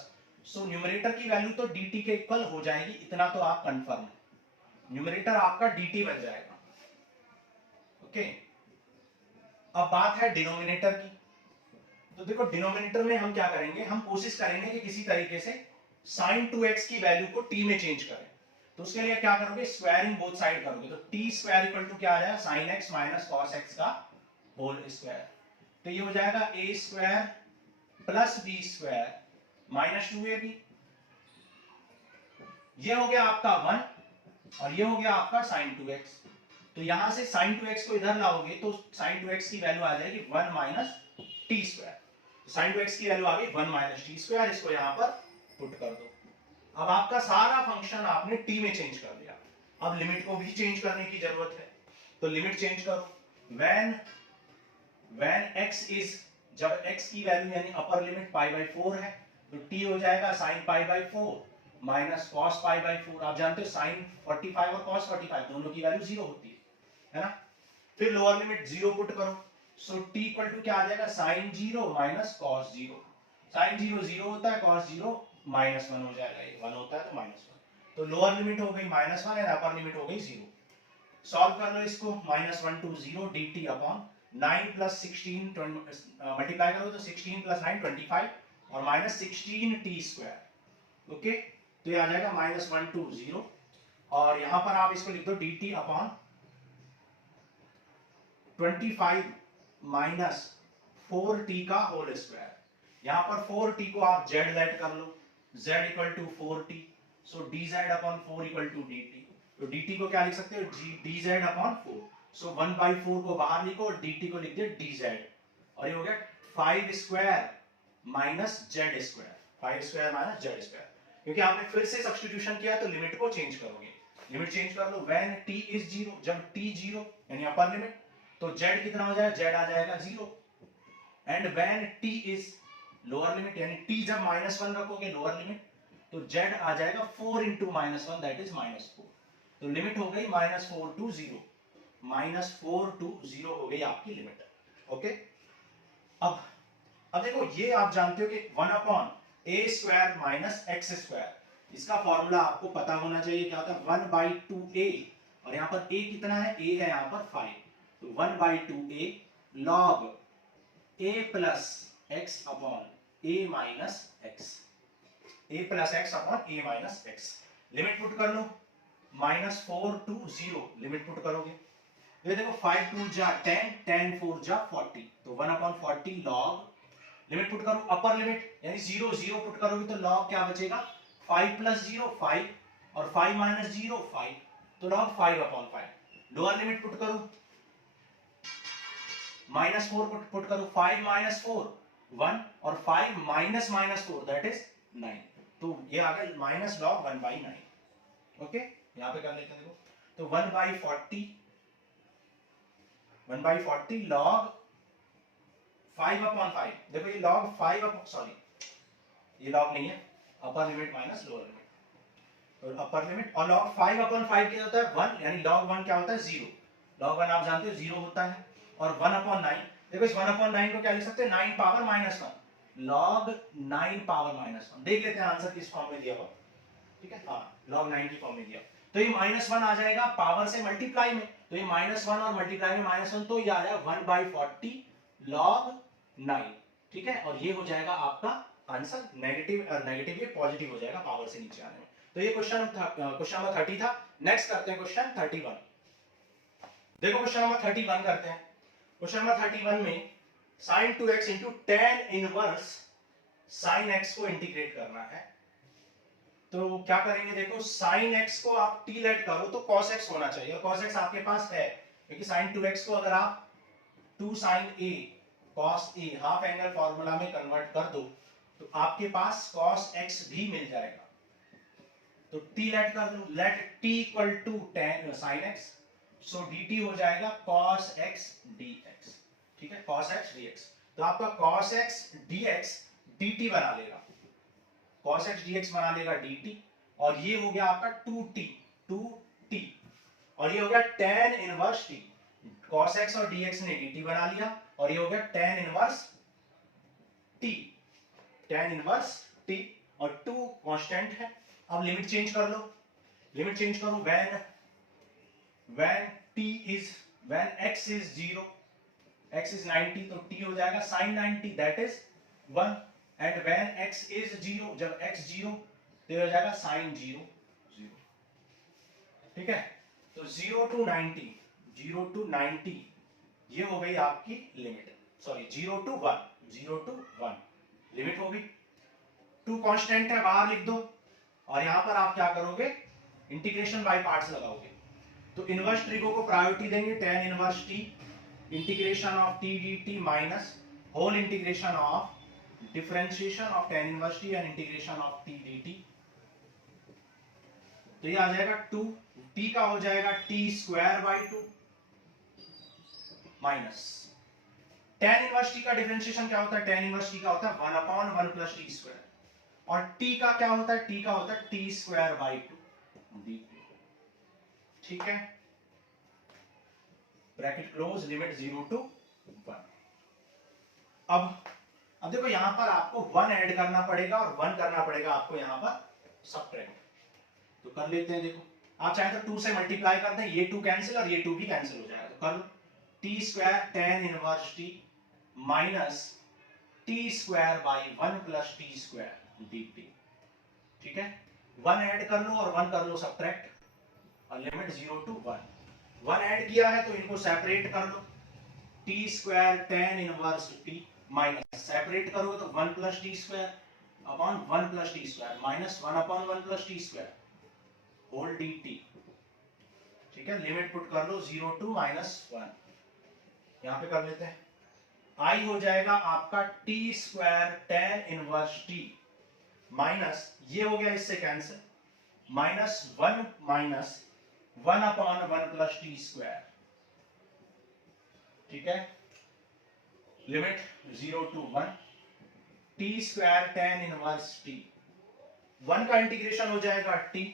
सो न्यूमरेटर की वैल्यू तो dt के इक्वल हो जाएगी, इतना तो आप कंफर्म है, न्यूमरेटर आपका dt बन जाएगा। ओके, अब बात है डिनोमिनेटर की। तो देखो डिनोमिनेटर में हम क्या करेंगे, हम कोशिश करेंगे कि किसी तरीके से sin 2x की वैल्यू को t में चेंज करें, तो उसके लिए क्या करोगे, स्क्वायरिंग बोथ साइड करोगे, तो t² क्या आ जाएगा sin x - cos x का होल स्क्वायर, तो ये हो जाएगा a² + b² - 2ab, ये हो गया आपका 1 और ये हो गया आपका sin 2x, तो यहां से sin 2x को इधर लाओगे तो sin 2x की वैल्यू आ जाएगी 1 - t², sin 2x की वैल्यू आ गई 1 - t², इसको यहां पर पुट कर दो। अब आपका सारा फंक्शन आपने t में चेंज कर दिया, अब लिमिट को भी चेंज करने की जरूरत है, तो लिमिट चेंज करो, when x is, जब x की वैल्यू यानी अपर लिमिट π/4 है तो t हो जाएगा sin π/4 माइनस cos π/4, आप जानते हो sin 45 और cos 45 दोनों की वैल्यू 0 होती है ना। फिर लोअर लिमिट 0 पुट करो, सो t इक्वल टू क्या आ जाएगा sin 0 माइनस cos 0, sin 0 0 होता है, cos 0 -1 हो जाएगा, ये 1 होता है तो -1, तो लोअर लिमिट हो गई -1 और अपर लिमिट हो गई 0। सॉल्व कर लो इसको, -1 to 0 dt अपॉन 9 + 16 मल्टीप्लाई करो तो 16 + 9 25 और -16t²। ओके, तो ये आ जाएगा -1 to 0, और यहां पर आप इसको लिख दो dt अपॉन 25 - 4t का होल स्क्वायर, यहां पर 4t को आप z लेट कर लो, z equal to 4t, so dz upon 4 equal to dt। तो dt को क्या लिख सकते हो, dz अपॉन 4, सो 1/4 को बाहर लिखो और dt को लिख दिया dz, और ये हो गया 5 square minus Z square, 5 square minus Z square. क्योंकि आपने फिर से सब्स्टिट्यूशन किया तो लिमिट को चेंज करोगे, लिमिट चेंज कर लो, व्हेन t इज 0, जब t 0 यानी अपर लिमिट, तो z कितना हो जाएगा, z आ जाएगा 0, and when t is lower limit, यानी t जब -1 रखोगे लोअर लिमिट, तो z आ जाएगा 4 इंटू -1 दैट इज -4। तो लिमिट हो गई -4 टू 0, -4 टू 0 हो गई आपकी लिमिट। ओके, अब देखो ये आप जानते हो कि 1 अपॉन ए स्क्वायर माइनस एक्स स्क्वायर, इसका फॉर्मूला आपको पता होना चाहिए, क्या होता है 1/2a, और यहाँ पर a कितना है, a है यहाँ पर 5, तो 1/2a log a plus x upon a minus x, a plus x upon a minus x. Limit put कर लो, -4 टू 0 लिमिट पुट करोगे, ये देखो 5 2 जा 10, 10 4 जा 40, तो 1/40 log, लिमिट पुट करो अपर लिमिट यानी 0 0 पुट करोगे तो log क्या बचेगा, 5 प्लस 0 5, और 5 माइनस 0 5, तो log 5/5। लोअर लिमिट पुट करो, -4 पुट करो, 5 माइनस 4 1, और 5 माइनस -4 दैट इज 9, तो ये आ गया माइनस log 1/9। ओके, यहां पे कर लेते हैं, देखो तो 1/40 log 5/5, देखो ये log 5 सॉरी ये log नहीं है, अपर लिमिट माइनस लोअर लिमिट, तो अपर लिमिट, और log 5/5 क्या होता है 1, यानी log 1 क्या होता है 0, log 1 आप जानते हो 0 होता है, और 1/9, देखो इस 1/9 को क्या लिख सकते हैं 9 पावर -1, log 9 पावर -1। देख लेते हैं आंसर किस फॉर्म में दिया हुआ, ठीक है, हाँ log 9 की फॉर्म में दिया, तो ये -1 आ जाएगा पावर से मल्टीप्लाई में, तो ये -1 और मल्टीप्लाई में -1, तो ये आ जाएगा 1/40 log 9, ठीक है, और ये हो जाएगा आपका आंसर, नेगेटिव नेगेटिव ये पॉजिटिव हो जाएगा पावर से नीचे आने में। तो ये क्वेश्चन नंबर 30 था। नेक्स्ट करते हैं क्वेश्चन 31। देखो क्वेश्चन नंबर 31 करते हैं। क्वेश्चन नंबर 31 में sin 2x into tan inverse sin x को इंटीग्रेट करना है, तो क्या करेंगे, देखो sin x को आप t लेट करो तो cos x होना चाहिए, और cos x आपके पास है, क्योंकि sin 2x को अगर आप 2 sin a cos a half angle formula में कन्वर्ट कर दो तो आपके पास cos x भी मिल जाएगा, तो t लेट कर दो, let t equal to tan sin x, so dt हो जाएगा cos x dx, ठीक है, cos x dx, तो आपका cos x dx dt बना लेगा, cos x dx बना लेगा dt, और ये हो गया आपका 2t, और ये हो गया tan inverse t, cos x और dx ने dt बना लिया, और ये हो गया tan इनवर्स t, और 2 कांस्टेंट है। अब लिमिट चेंज कर लो, लिमिट चेंज करो, when x is 0, x is 90, तो t हो जाएगा sin 90 that is 1, and when x is 0, जब x 0 तो हो जाएगा sin 0 0, ठीक है, तो 0 to 90 ये हो गई आपकी लिमिट, सॉरी 0 to 1 लिमिट हो गई, 2 कांस्टेंट है बाहर लिख दो, और यहां पर आप क्या करोगे, इंटीग्रेशन बाय पार्ट्स लगाओगे, तो इनवर्स ट्रिगो को प्रायोरिटी देंगे, tan inverse t integration of t dt minus whole integration of differentiation of tan inverse t and integration of t dt, तो ये आ जाएगा 2, t का हो जाएगा t square by 2 minus tan inverse t का डिफरेंशिएशन क्या होता है, tan इनवर्स t का होता है 1/1 प्लस t स्क्वायर, और t का क्या होता है, t का होता है t स्क्वायर बाय 2 dt, ठीक है, ब्रैकेट क्लोज, लिमिट 0 to 1। अब देखो यहां पर आपको 1 ऐड करना पड़ेगा और 1 करना पड़ेगा आपको यहां पर सबट्रैक्ट, तो कर लेते हैं, देखो आप चाहे तो 2 से मल्टीप्लाई कर दें, ये 2 कैंसिल और ये 2 भी कैंसिल हो जाएगा, तो कर लो, t square tan inverse t minus t square by 1 plus t square dt, ठीक है, 1 ऐड कर लो और 1 कर लो सबट्रैक्ट, और लिमिट 0 to 1 ऐड किया है तो इनको सेपरेट कर लो, t square tan inverse t minus separate करो तो 1 plus t square, upon 1 plus t square minus 1 upon 1 plus t square whole d t. ठीक है, लिमिट पुट कर लो 0 टू -1, यहां पे कर लेते हैं। आई हो जाएगा आपका t square tan inverse t minus, ये हो गया इससे cancel, minus 1 upon 1 plus t square. ठीक है, limit 0 to 1 t square tan inverse t, 1 का इंटीग्रेशन हो जाएगा टी,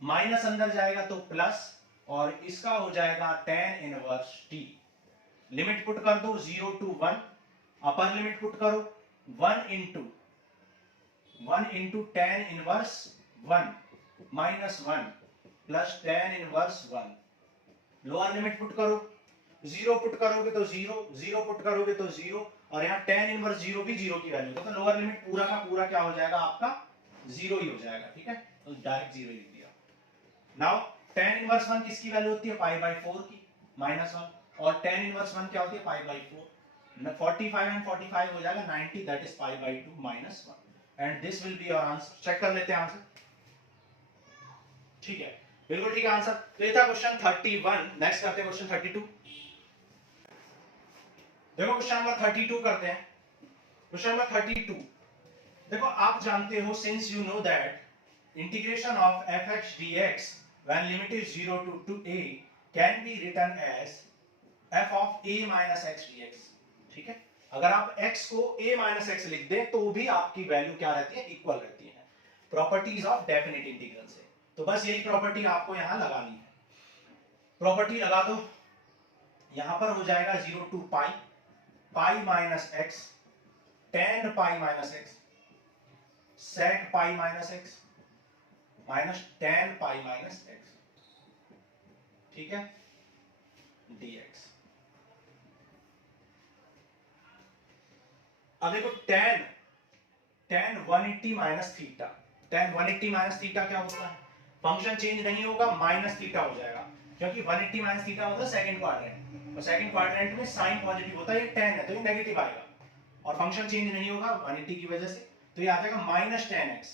माइनस अंदर जाएगा तो प्लस, और इसका हो जाएगा tan inverse T. Limit put कर दो 0 टू 1, अपर लिमिट पुट करो 1 into tan inverse 1 minus 1 plus tan inverse 1। Lower limit put करो, 0 पुट करोगे तो 0, 0 पुट करोगे तो 0, और यहाँ tan इनवर्स 0 भी 0 की वैल्यू, तो लोअर लिमिट पूरा का पूरा क्या हो जाएगा आपका 0 ही हो जाएगा। ठीक है, तो डायरेक्ट 0 लिख दिया। नाउ tan इनवर्स 1 किसकी वैल्यू होती है π/4 की, -1, और tan इनवर्स 1 क्या होती है π/4, 45 एंड 45 हो जाएगा 90, that is π/2 -1, and this will be your answer. Check कर लेते हैं आंसर। ठीक है, बिल्कुल ठीक है आंसर। तो ये था क्वेश्चन 31। नेक्स्ट करते हैं क्वेश्चन 32। देखो क्वेश्चन नंबर 32 करते हैं। क्वेश्चन नंबर 32, देखो आप जानते हो, since you know that integration of fx dx when limit is 0 to a can be written as f of a minus x dx। ठीक है, अगर आप x को a माइनस x लिख दें तो भी आपकी वैल्यू क्या रहती है, इक्वल रहती है। प्रॉपर्टीज ऑफ डेफिनेट इंटीग्रल से, तो बस यही प्रॉपर्टी आपको यहां लगानी है। प्रॉपर्टी लगा दो, यहां पर हो जाएगा 0 to pi minus x tan pi minus x sec pi minus x minus tan pi minus x। ठीक है, dx। अब देखो tan 180 minus theta, tan 180 minus theta क्या होता है, फंक्शन चेंज नहीं होगा, माइनस थीटा हो जाएगा, क्योंकि 180 माइनस थीटा होता है सेकंड क्वाड्रेंट, और सेकंड क्वाड्रेंट में साइन पॉजिटिव होता है, ये tan है तो ये नेगेटिव आएगा, और फंक्शन चेंज नहीं होगा 180 की वजह से, तो ये आ जाएगा माइनस tan x,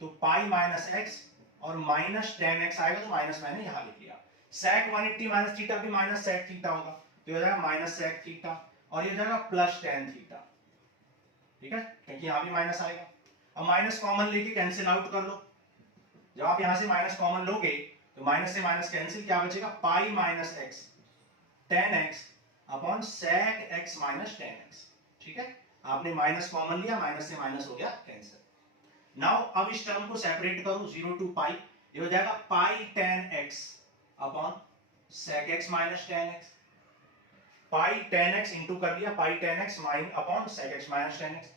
तो पाई माइनस x और माइनस tan x आएगा, तो माइनस मैंने यहां लिख लिया। sec 180 माइनस थीटा भी माइनस sec थीटा होगा, तो ये हो जाएगा माइनस sec थीटा, और ये हो जाएगा प्लस tan थीटा। ठीक है, क्योंकि यहां भी माइनस आएगा। अब माइनस कॉमन लेके कैंसिल आउट कर लो, जब आप यहां से माइनस कॉमन लोगे तो माइनस से माइनस कैंसिल, क्या बचेगा पाई minus x tan x upon sec x minus tan x। ठीक है, आपने माइनस कॉमन लिया, माइनस से माइनस हो गया कैंसिल। नाउ अब इस टर्म को सेपरेट करो 0 टू पाई, ये हो जाएगा पाई tan x upon sec x minus tan x, पाई tan x इंटू कर लिया पाई tan x upon sec x minus tan x,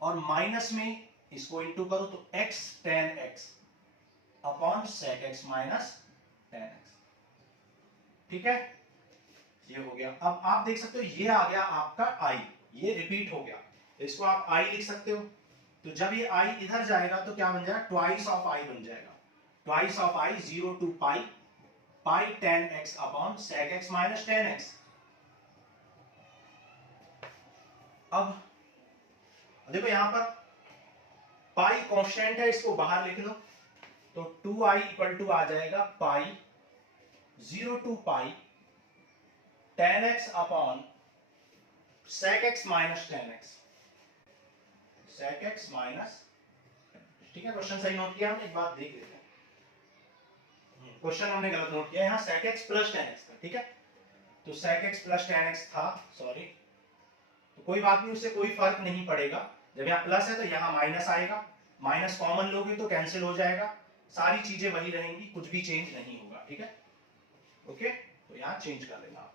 और माइनस में इसको इंटू करो तो x tan x upon sec x minus tan x। ठीक है, ये हो गया। अब आप देख सकते हो ये आ गया आपका i, ये रिपीट हो गया, इसको आप i लिख सकते हो, तो जब ये i इधर जाएगा तो क्या बन जाएगा, ट्वाइस ऑफ i बन जाएगा, twice of i 0 to pi tan x upon sec x minus tan x। अब देखो यहां पर पाई कांस्टेंट है, इसको बाहर लिख लो, तो 2i इक्वल टू आ जाएगा pi 0 to pi tan x upon sec x minus tan x, sec x minus. ठीक है, क्वेश्चन सही नोट किया हमने, एक बात देख लेते हैं, क्वेश्चन हमने गलत नोट किया, यहाँ sec x plus tan x था। ठीक है, तो sec x plus tan x था, सॉरी, तो कोई बात नहीं, उससे कोई फर्क नहीं पड़ेगा, जब यहाँ प्लस है तो यहाँ माइनस आएगा, माइनस कॉमन लोगे तो कैंसिल हो जाएगा, सारी चीजें वही रहेंगी, कुछ भी चेंज नहीं होगा। ठीक है, ओके, तो यहाँ चेंज कर लेना।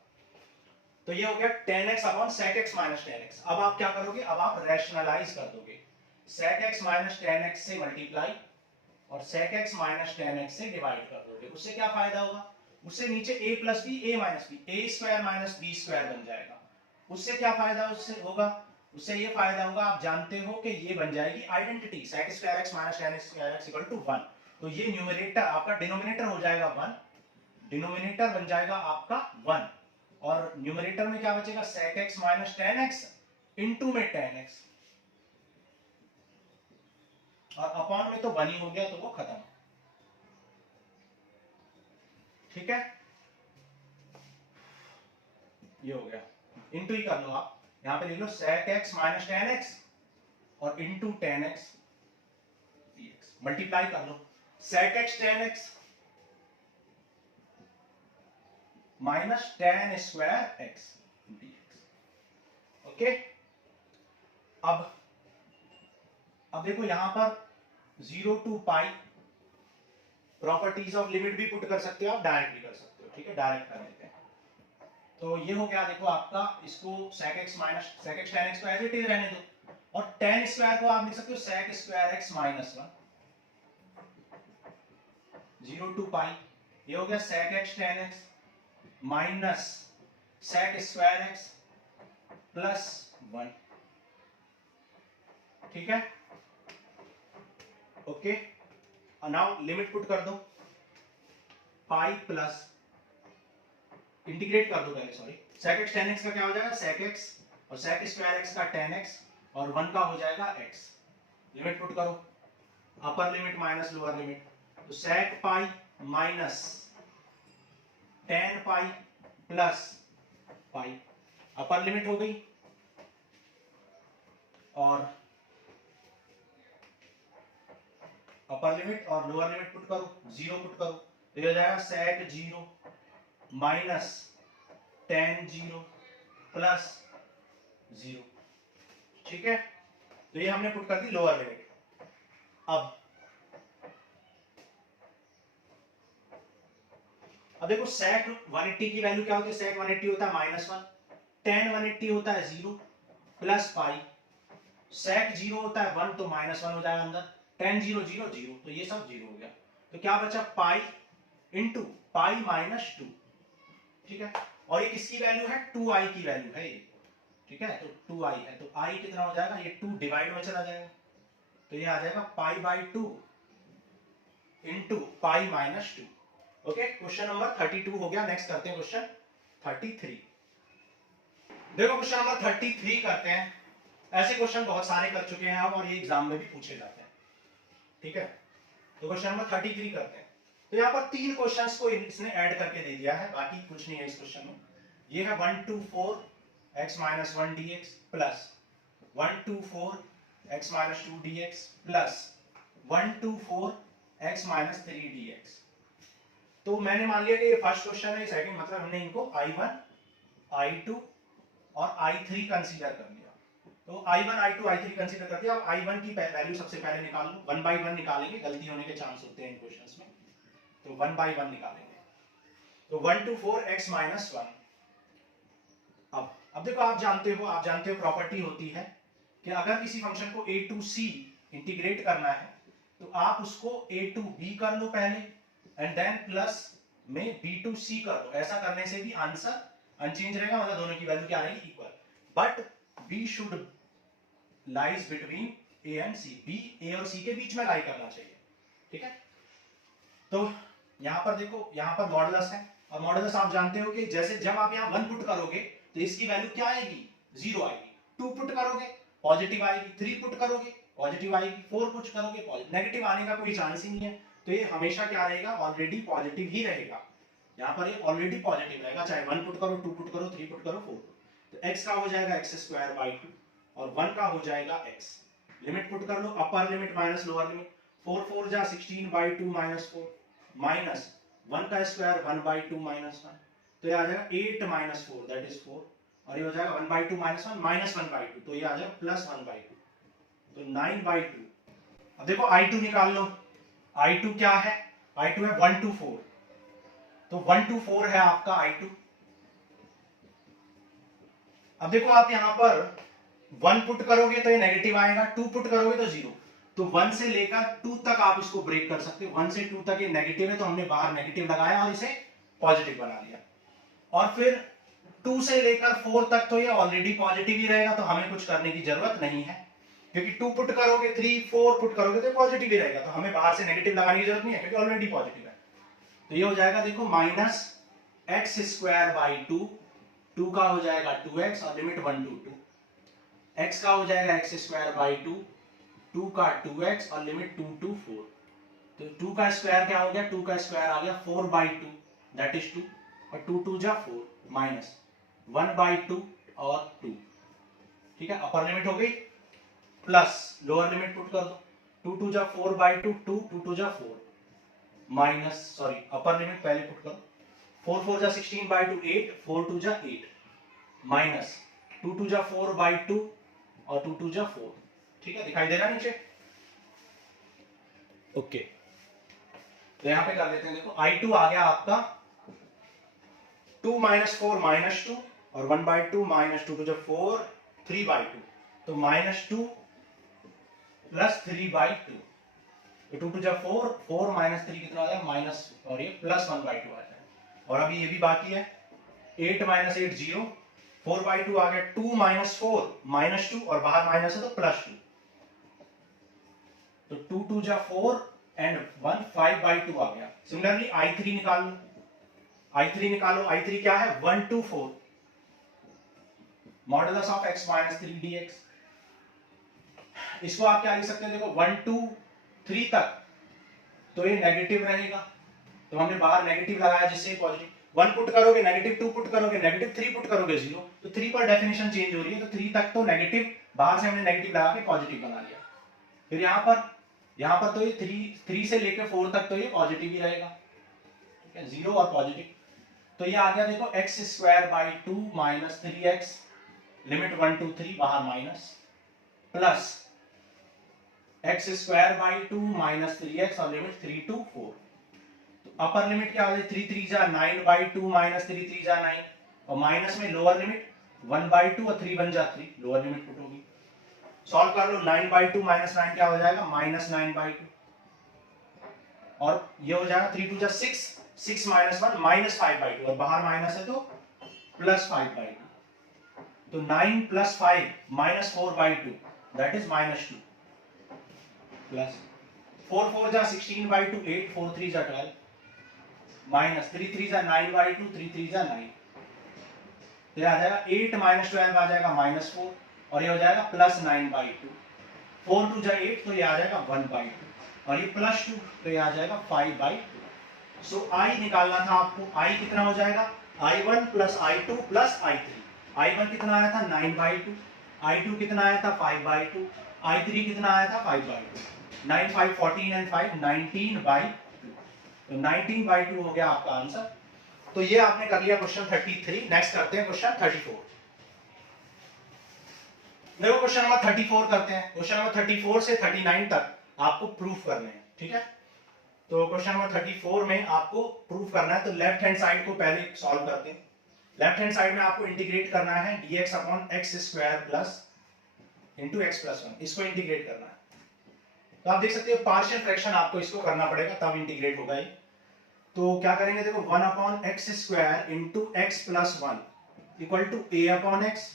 तो ये हो गया tan x upon sec x minus tan x। अब आप क्या करोगे, अब आप रैशनलाइज कर दोगे, sec x minus tan x से मल्टीप्लाई और sec x minus tan x से डिवाइड कर दोगे, उससे क्या फायदा होगा, उससे नीचे a plus b a minus b a square minus b square बन जाएगा, उससे क्या फायदा उससे होगा, उससे ये फायदा होगा, आप जानते हो कि ये बन जाएगी identity sec square x minus tan square x equal to 1, तो ये न्यूमरेटर आपका डिनोमिनेटर हो जाएगा 1, डिनोमिनेटर बन जाएगा आपका 1, और न्यूमरेटर में क्या बचेगा sec x minus tan x into में tan x। और अपॉन में तो 1 ही हो गया, तो वो खत्म। ठीक है, ये हो गया। इनटू ही कर लो आप, यहां पे लिख लो sec x minus tan x और into tan x dx, multiply कर लो sec x tan x minus tan square x dx। Okay, अब देखो यहां पर 0 to pi properties of limit भी पुट कर सकते हो आप, डायरेक्ट भी कर सकते हो। ठीक है, डायरेक्ट कर लेते हैं। तो ये हो गया देखो आपका, इसको sec x minus sec x tan x को एज इट इज रहने दो, और tan स्क्वायर को आप लिख सकते हो sec square x minus 1, 0 to pi, ये हो गया sec x tan x minus sec square x plus 1। ठीक है, ओके, नाउ लिमिट पुट कर दो, पाई प्लस, इंटीग्रेट कर दो पहले, sorry, sec x tan x का क्या हो जाएगा sec x, और sec स्क्वायर x का tan x, और 1 का हो जाएगा x। लिमिट पुट करो, अपर लिमिट माइनस लोअर लिमिट, तो sec pi minus tan pi plus pi, upper limit हो गई, और अपर लिमिट और लोअर लिमिट पुट करो, 0 पुट करो, तो ये हो जाएगा sec 0 माइनस tan 0 प्लस 0। ठीक है, तो ये हमने पुट कर दी लोअर लिमिट। अब देखो sec 180 की वैल्यू क्या होती है, sec 180 होता है -1, tan 180 होता है 0 प्लस पाई, sec 0 होता है 1, तो -1 हो जाएगा अंदर, tan 0 0 0, तो ये सब 0 हो गया, तो क्या बचा पाई इंटू पाई माइनस 2। ठीक है, और ये किसकी वैल्यू है, 2i की वैल्यू है ये। ठीक है, तो 2i है, तो i कितना हो जाएगा, ये 2 डिवाइड में चला जाएगा, तो ये आ जाएगा पाई by 2 into pi minus 2। Okay, question number 32 हो गया। नेक्स्ट करते हैं क्वेश्चन 33। देखो क्वेश्चन नंबर 33 करते हैं। ऐसे क्वेश्चन बहुत सारे कर चुके हैं हम, और ये एग्जाम में भी पूछे जाते हैं। ठीक है, तो क्वेश्चन नंबर 33 करते हैं। तो यहाँ पर 3 क्वेश्चंस को इसने ऐड करके दे दिया है, बाकी कुछ नहीं है इस क्वेश्चन में। ये है 1 to 4 x minus 1 dx plus 1 to 4 x minus 2 dx plus 1 to 4 x minus 3 dx। तो मैंने मान लिया कि ये फर्स्ट क्वेश्चन है, सेकंड मतलब हमने इनको I1, I2 और I3 कंसीडर कर लिया। तो I1, I2, I3 कंसीडर कर दिया। अब I1 की वैल्यू सबसे पहले निकाल लो, 1 by 1 निकालेंगे, गलती होने के चांस होते हैं इन क्वेश्चंस में, तो 1 by 1 निकालेंगे। तो 1 to 4 x minus 1। अब देखो, आप जानते हो प्रॉपर्टी होती है कि अगर किसी फंक्शन को a to c इंटीग्रेट करना है, तो आप उसको a to b कर लो पहले, एंड देन प्लस में b to c कर दो। ऐसा करने से भी आंसर अनचेंज रहेगा, मतलब दोनों की वैल्यू क्या रहेगी, equal. But b should lies between a and c, b a और c के बीच में लाई करना चाहिए। ठीक है, तो यहां पर देखो, यहां पर मॉडुलस है, और मॉडुलस आप जानते हो कि जैसे जब आप यहां 1 पुट करोगे तो इसकी वैल्यू क्या आएगी, 0 आएगी। 2 पुट करोगे पॉजिटिव आएगी, 3 पुट करोगे पॉजिटिव आएगी, 4 पुट करोगे पॉजिटिव, नेगेटिव आने का कोई चांस ही नहीं है। तो ये हमेशा क्या रहेगा, ऑलरेडी पॉजिटिव ही रहेगा। यहाँ पर ये ऑलरेडी पॉजिटिव रहेगा, चाहे 1 पुट करो, 2 पुट करो, 3 पुट करो, 4 पुट। तो x का हो जाएगा x² 2 और 1 का हो जाएगा x। लिमिट पुट कर लो, upper limit minus lower limit, 4 4 जा 16/2 माइनस 4 माइनस 1 का स्क्वायर 1/2 माइनस 1, तो ये आ जाएगा 8 माइनस 4 दैट इज 4, और ये हो जाएगा 1/2 माइनस 1 माइनस 1/2, तो ये आ जाएगा प्लस 1/2, तो 9/2। अब देखो I2 निकाल लो, I2 क्या है, I2 है 1 to 4, तो 1 to 4 है आपका I2। अब देखो आप यहां पर 1 पुट करोगे तो ये नेगेटिव आएगा, 2 पुट करोगे तो 0, तो 1 से लेकर 2 तक आप इसको ब्रेक कर सकते हो। 1 से 2 तक ये नेगेटिव है, तो हमने बाहर नेगेटिव लगाया और इसे पॉजिटिव बना लिया। और फिर 2 से लेकर 4 तक तो ये ऑलरेडी पॉजिटिव ही रहेगा, तो हमें कुछ करने की जरूरत नहीं है, क्योंकि 2 पुट करोगे, 3 4 पुट करोगे तो पॉजिटिव ही रहेगा, तो हमें बाहर से नेगेटिव लगाने की जरूरत नहीं है, क्योंकि ऑलरेडी पॉजिटिव है। तो ये हो जाएगा देखो माइनस x² 2 का हो जाएगा 2x और लिमिट 1 to 2, x का हो जाएगा x² 2 2 का 2x और लिमिट 2 to 4। तो 2 का स्क्वायर क्या हो गया, 2 का स्क्वायर आ गया 4/2 दैट इज 2 और 2 2 जा 4 माइनस 1/2 और 2। ठीक है, अपर लिमिट हो गई प्लस लोअर लिमिट पुट कर दो 2 2 जा 4/2 2 2 2 जा 4 माइनस सॉरी अपर लिमिट पहले पुट करो 4 4 जा 16/2 8 4 2 जा 8 माइनस 2 2 जा 4/2 और 2 2 जा 4। ठीक है, दिखाई दे रहा नीचे। ओके तो यहां पे कर लेते हैं, देखो I2 आ गया आपका 2 - 4 -2 और 1/2 माइनस 2 to 4 3/2 तो -2 प्लस 3/2 तो 2 to 4 4 माइनस 3 कितना आ जाएगा माइनस और ये प्लस 1/2 आ जाएगा। और अभी ये भी बाकी है 8 - 8 0 4/2 आ गया 2 - 4 -2 और बाहर माइनस है तो +2 तो 2 2 जा 4 एंड 1 5/2 आ गया। सिमिलरली I3 निकाल लो, I3 निकालो, I3 क्या है 1 to 4 modulus of x - 3 dx। इसको आप क्या लिख सकते हैं, देखो 1 to 3 तक तो ये नेगेटिव रहेगा तो हमने बाहर नेगेटिव लगाया जिससे पॉजिटिव 1 पुट करोगे नेगेटिव 2 पुट करोगे नेगेटिव 3 पुट करोगे 0 तो 3 पर डेफिनेशन चेंज हो रही है तो 3 तक तो नेगेटिव बाहर से हमने नेगेटिव लगा के पॉजिटिव बना लिया। फिर यहाँ पर तो ये 3 से लेकर 4 तक तो ये पॉजिटिव ही रहेगा। ठीक है, 0 और पॉजिटिव तो ये आ गया देखो x² 2 - 3x लिमिट 1 to 3 बाहर माइनस प्लस x² 2 - 3x और लिमिट 3 to 4 तो अपर लिमिट क्या हो जाए 3 3 जा 9/2 - 3 3 जा 9 और माइनस में लोअर लिमिट 1/2 और 3 1 जा 3 लोअर लिमिट पुट होगी। सॉल्व कर लो 9/2 - 9 क्या हो जाएगा -9/2 और ये हो जाएगा 3 2 जा 6 6 - 1 -5/2 और बाहर माइनस है तो +5/2 तो 9 + 5 -4/2 दैट इज -2 प्लस 4 4 जा 16/2 8 4 3 जा 12 माइनस 3 3 जा 9/2 3 3 जा 9 तो आ जाएगा 8 - 12 आ जाएगा -4 और ये हो जाएगा +9/2 4 2 जा 8 तो ये आ जाएगा 1/2 और ये +2 तो ये आ जाएगा 5/2। सो I निकालना था आपको, I कितना हो जाएगा I1 + I2 + I3। I1 कितना आया था 9/2 I2 कितना आया था 5/2 I3 कितना आया था 5/2 9 5 14 and 5 19/2 तो 19/2 हो गया आपका आंसर। तो ये आपने कर लिया क्वेश्चन 33। नेक्स्ट करते हैं क्वेश्चन 34। देखो क्वेश्चन नंबर 34 करते हैं। क्वेश्चन नंबर 34 से 39 तक आपको प्रूफ करने हैं। ठीक है, तो क्वेश्चन नंबर 34 में आपको प्रूफ करना है तो लेफ्ट हैंड साइड को पहले सॉल्व करते हैं। लेफ्ट हैंड साइड में आपको इंटीग्रेट करना है dx/x² प्लस इंटू x + 1 इसको इंटीग्रेट करना है। तो आप देख सकते हो पार्शियल फ्रैक्शन आपको इसको करना पड़ेगा तब इंटीग्रेट होगा ये। तो क्या करेंगे देखो 1/x² into x + 1 equal to a/x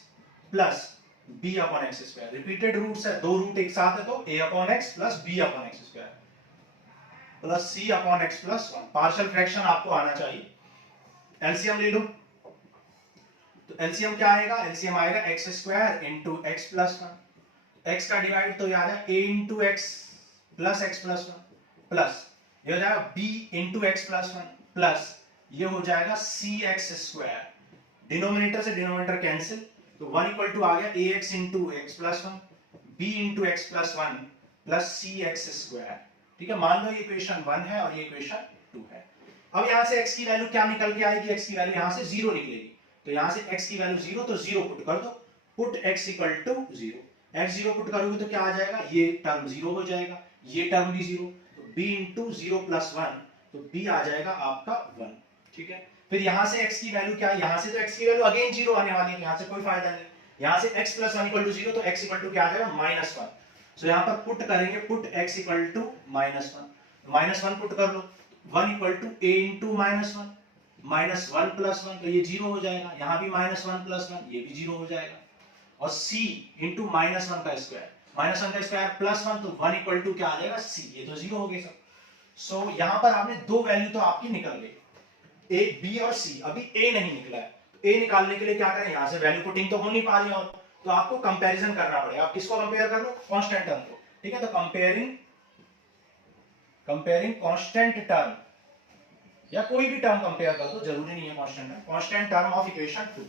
plus b/x²। Repeated roots है, दो रूट एक साथ है तो a/x plus b/x² plus c/x + 1। Partial fraction आपको आना चाहिए। एलसीएम ले लो तो एलसीएम क्या आएगा, एलसीएम आएगा x² इंटू x + 1 x का डिवाइड तो ये आ जाएगा a into x plus x + 1 plus ये हो जाएगा b इंटू x + 1 प्लस ये हो जाएगा cx²। डिनोमिनेटर से डिनोमिनेटर कैंसिल तो 1 इक्वल टू आ गया ax into x + 1 b into x + 1 plus cx²। ठीक है, मान लो ये इक्वेशन 1 है और ये इक्वेशन 2 है। अब यहाँ से x की वैल्यू क्या निकल के आएगी, x की वैल्यू यहाँ से 0 निकलेगी तो यहाँ से x की वैल्यू 0 तो 0 पुट कर दो, put x equal to 0। x 0 put करोगे तो क्या आ जाएगा, ये टर्म 0 हो जाएगा, ये टर्म भी 0 तो b इंटू 0 + 1 तो b आ जाएगा आपका 1। ठीक है, फिर यहाँ से x की वैल्यू क्या है, यहाँ से तो x की वैल्यू अगेन 0 आने वाली है, यहाँ से कोई फायदा नहीं। यहाँ से x + 1 = 0 तो x इक्वल टू क्या आ जाएगा -1। सो यहाँ पर पुट करेंगे, put x equal to -1 -1 put कर लो 1 इक्वल टू a इंटू -1 -1 + 1 तो ये 0 हो जाएगा, यहाँ भी -1 + 1 ये भी 0 हो जाएगा और c इंटू -1 का स्क्वायर -1 का स्क्वायर प्लस 1 तो 1 इक्वल टू क्या आ जाएगा c, ये तो 0 हो गया सब। सो यहाँ पर आपने दो वैल्यू तो आपकी निकल गई a b और c, अभी a नहीं निकला है तो a निकालने के लिए क्या करें, यहाँ से वैल्यू पुटिंग तो हो नहीं पा रही और तो आपको कंपैरिजन करना पड़ेगा। आप किसको कंपेयर कर लो, कांस्टेंट टर्म को। ठीक है, तो कंपेयरिंग कांस्टेंट टर्म या कोई भी टर्म कंपेयर कर दो, जरूरी नहीं है कांस्टेंट टर्म ऑफ इक्वेशन 2,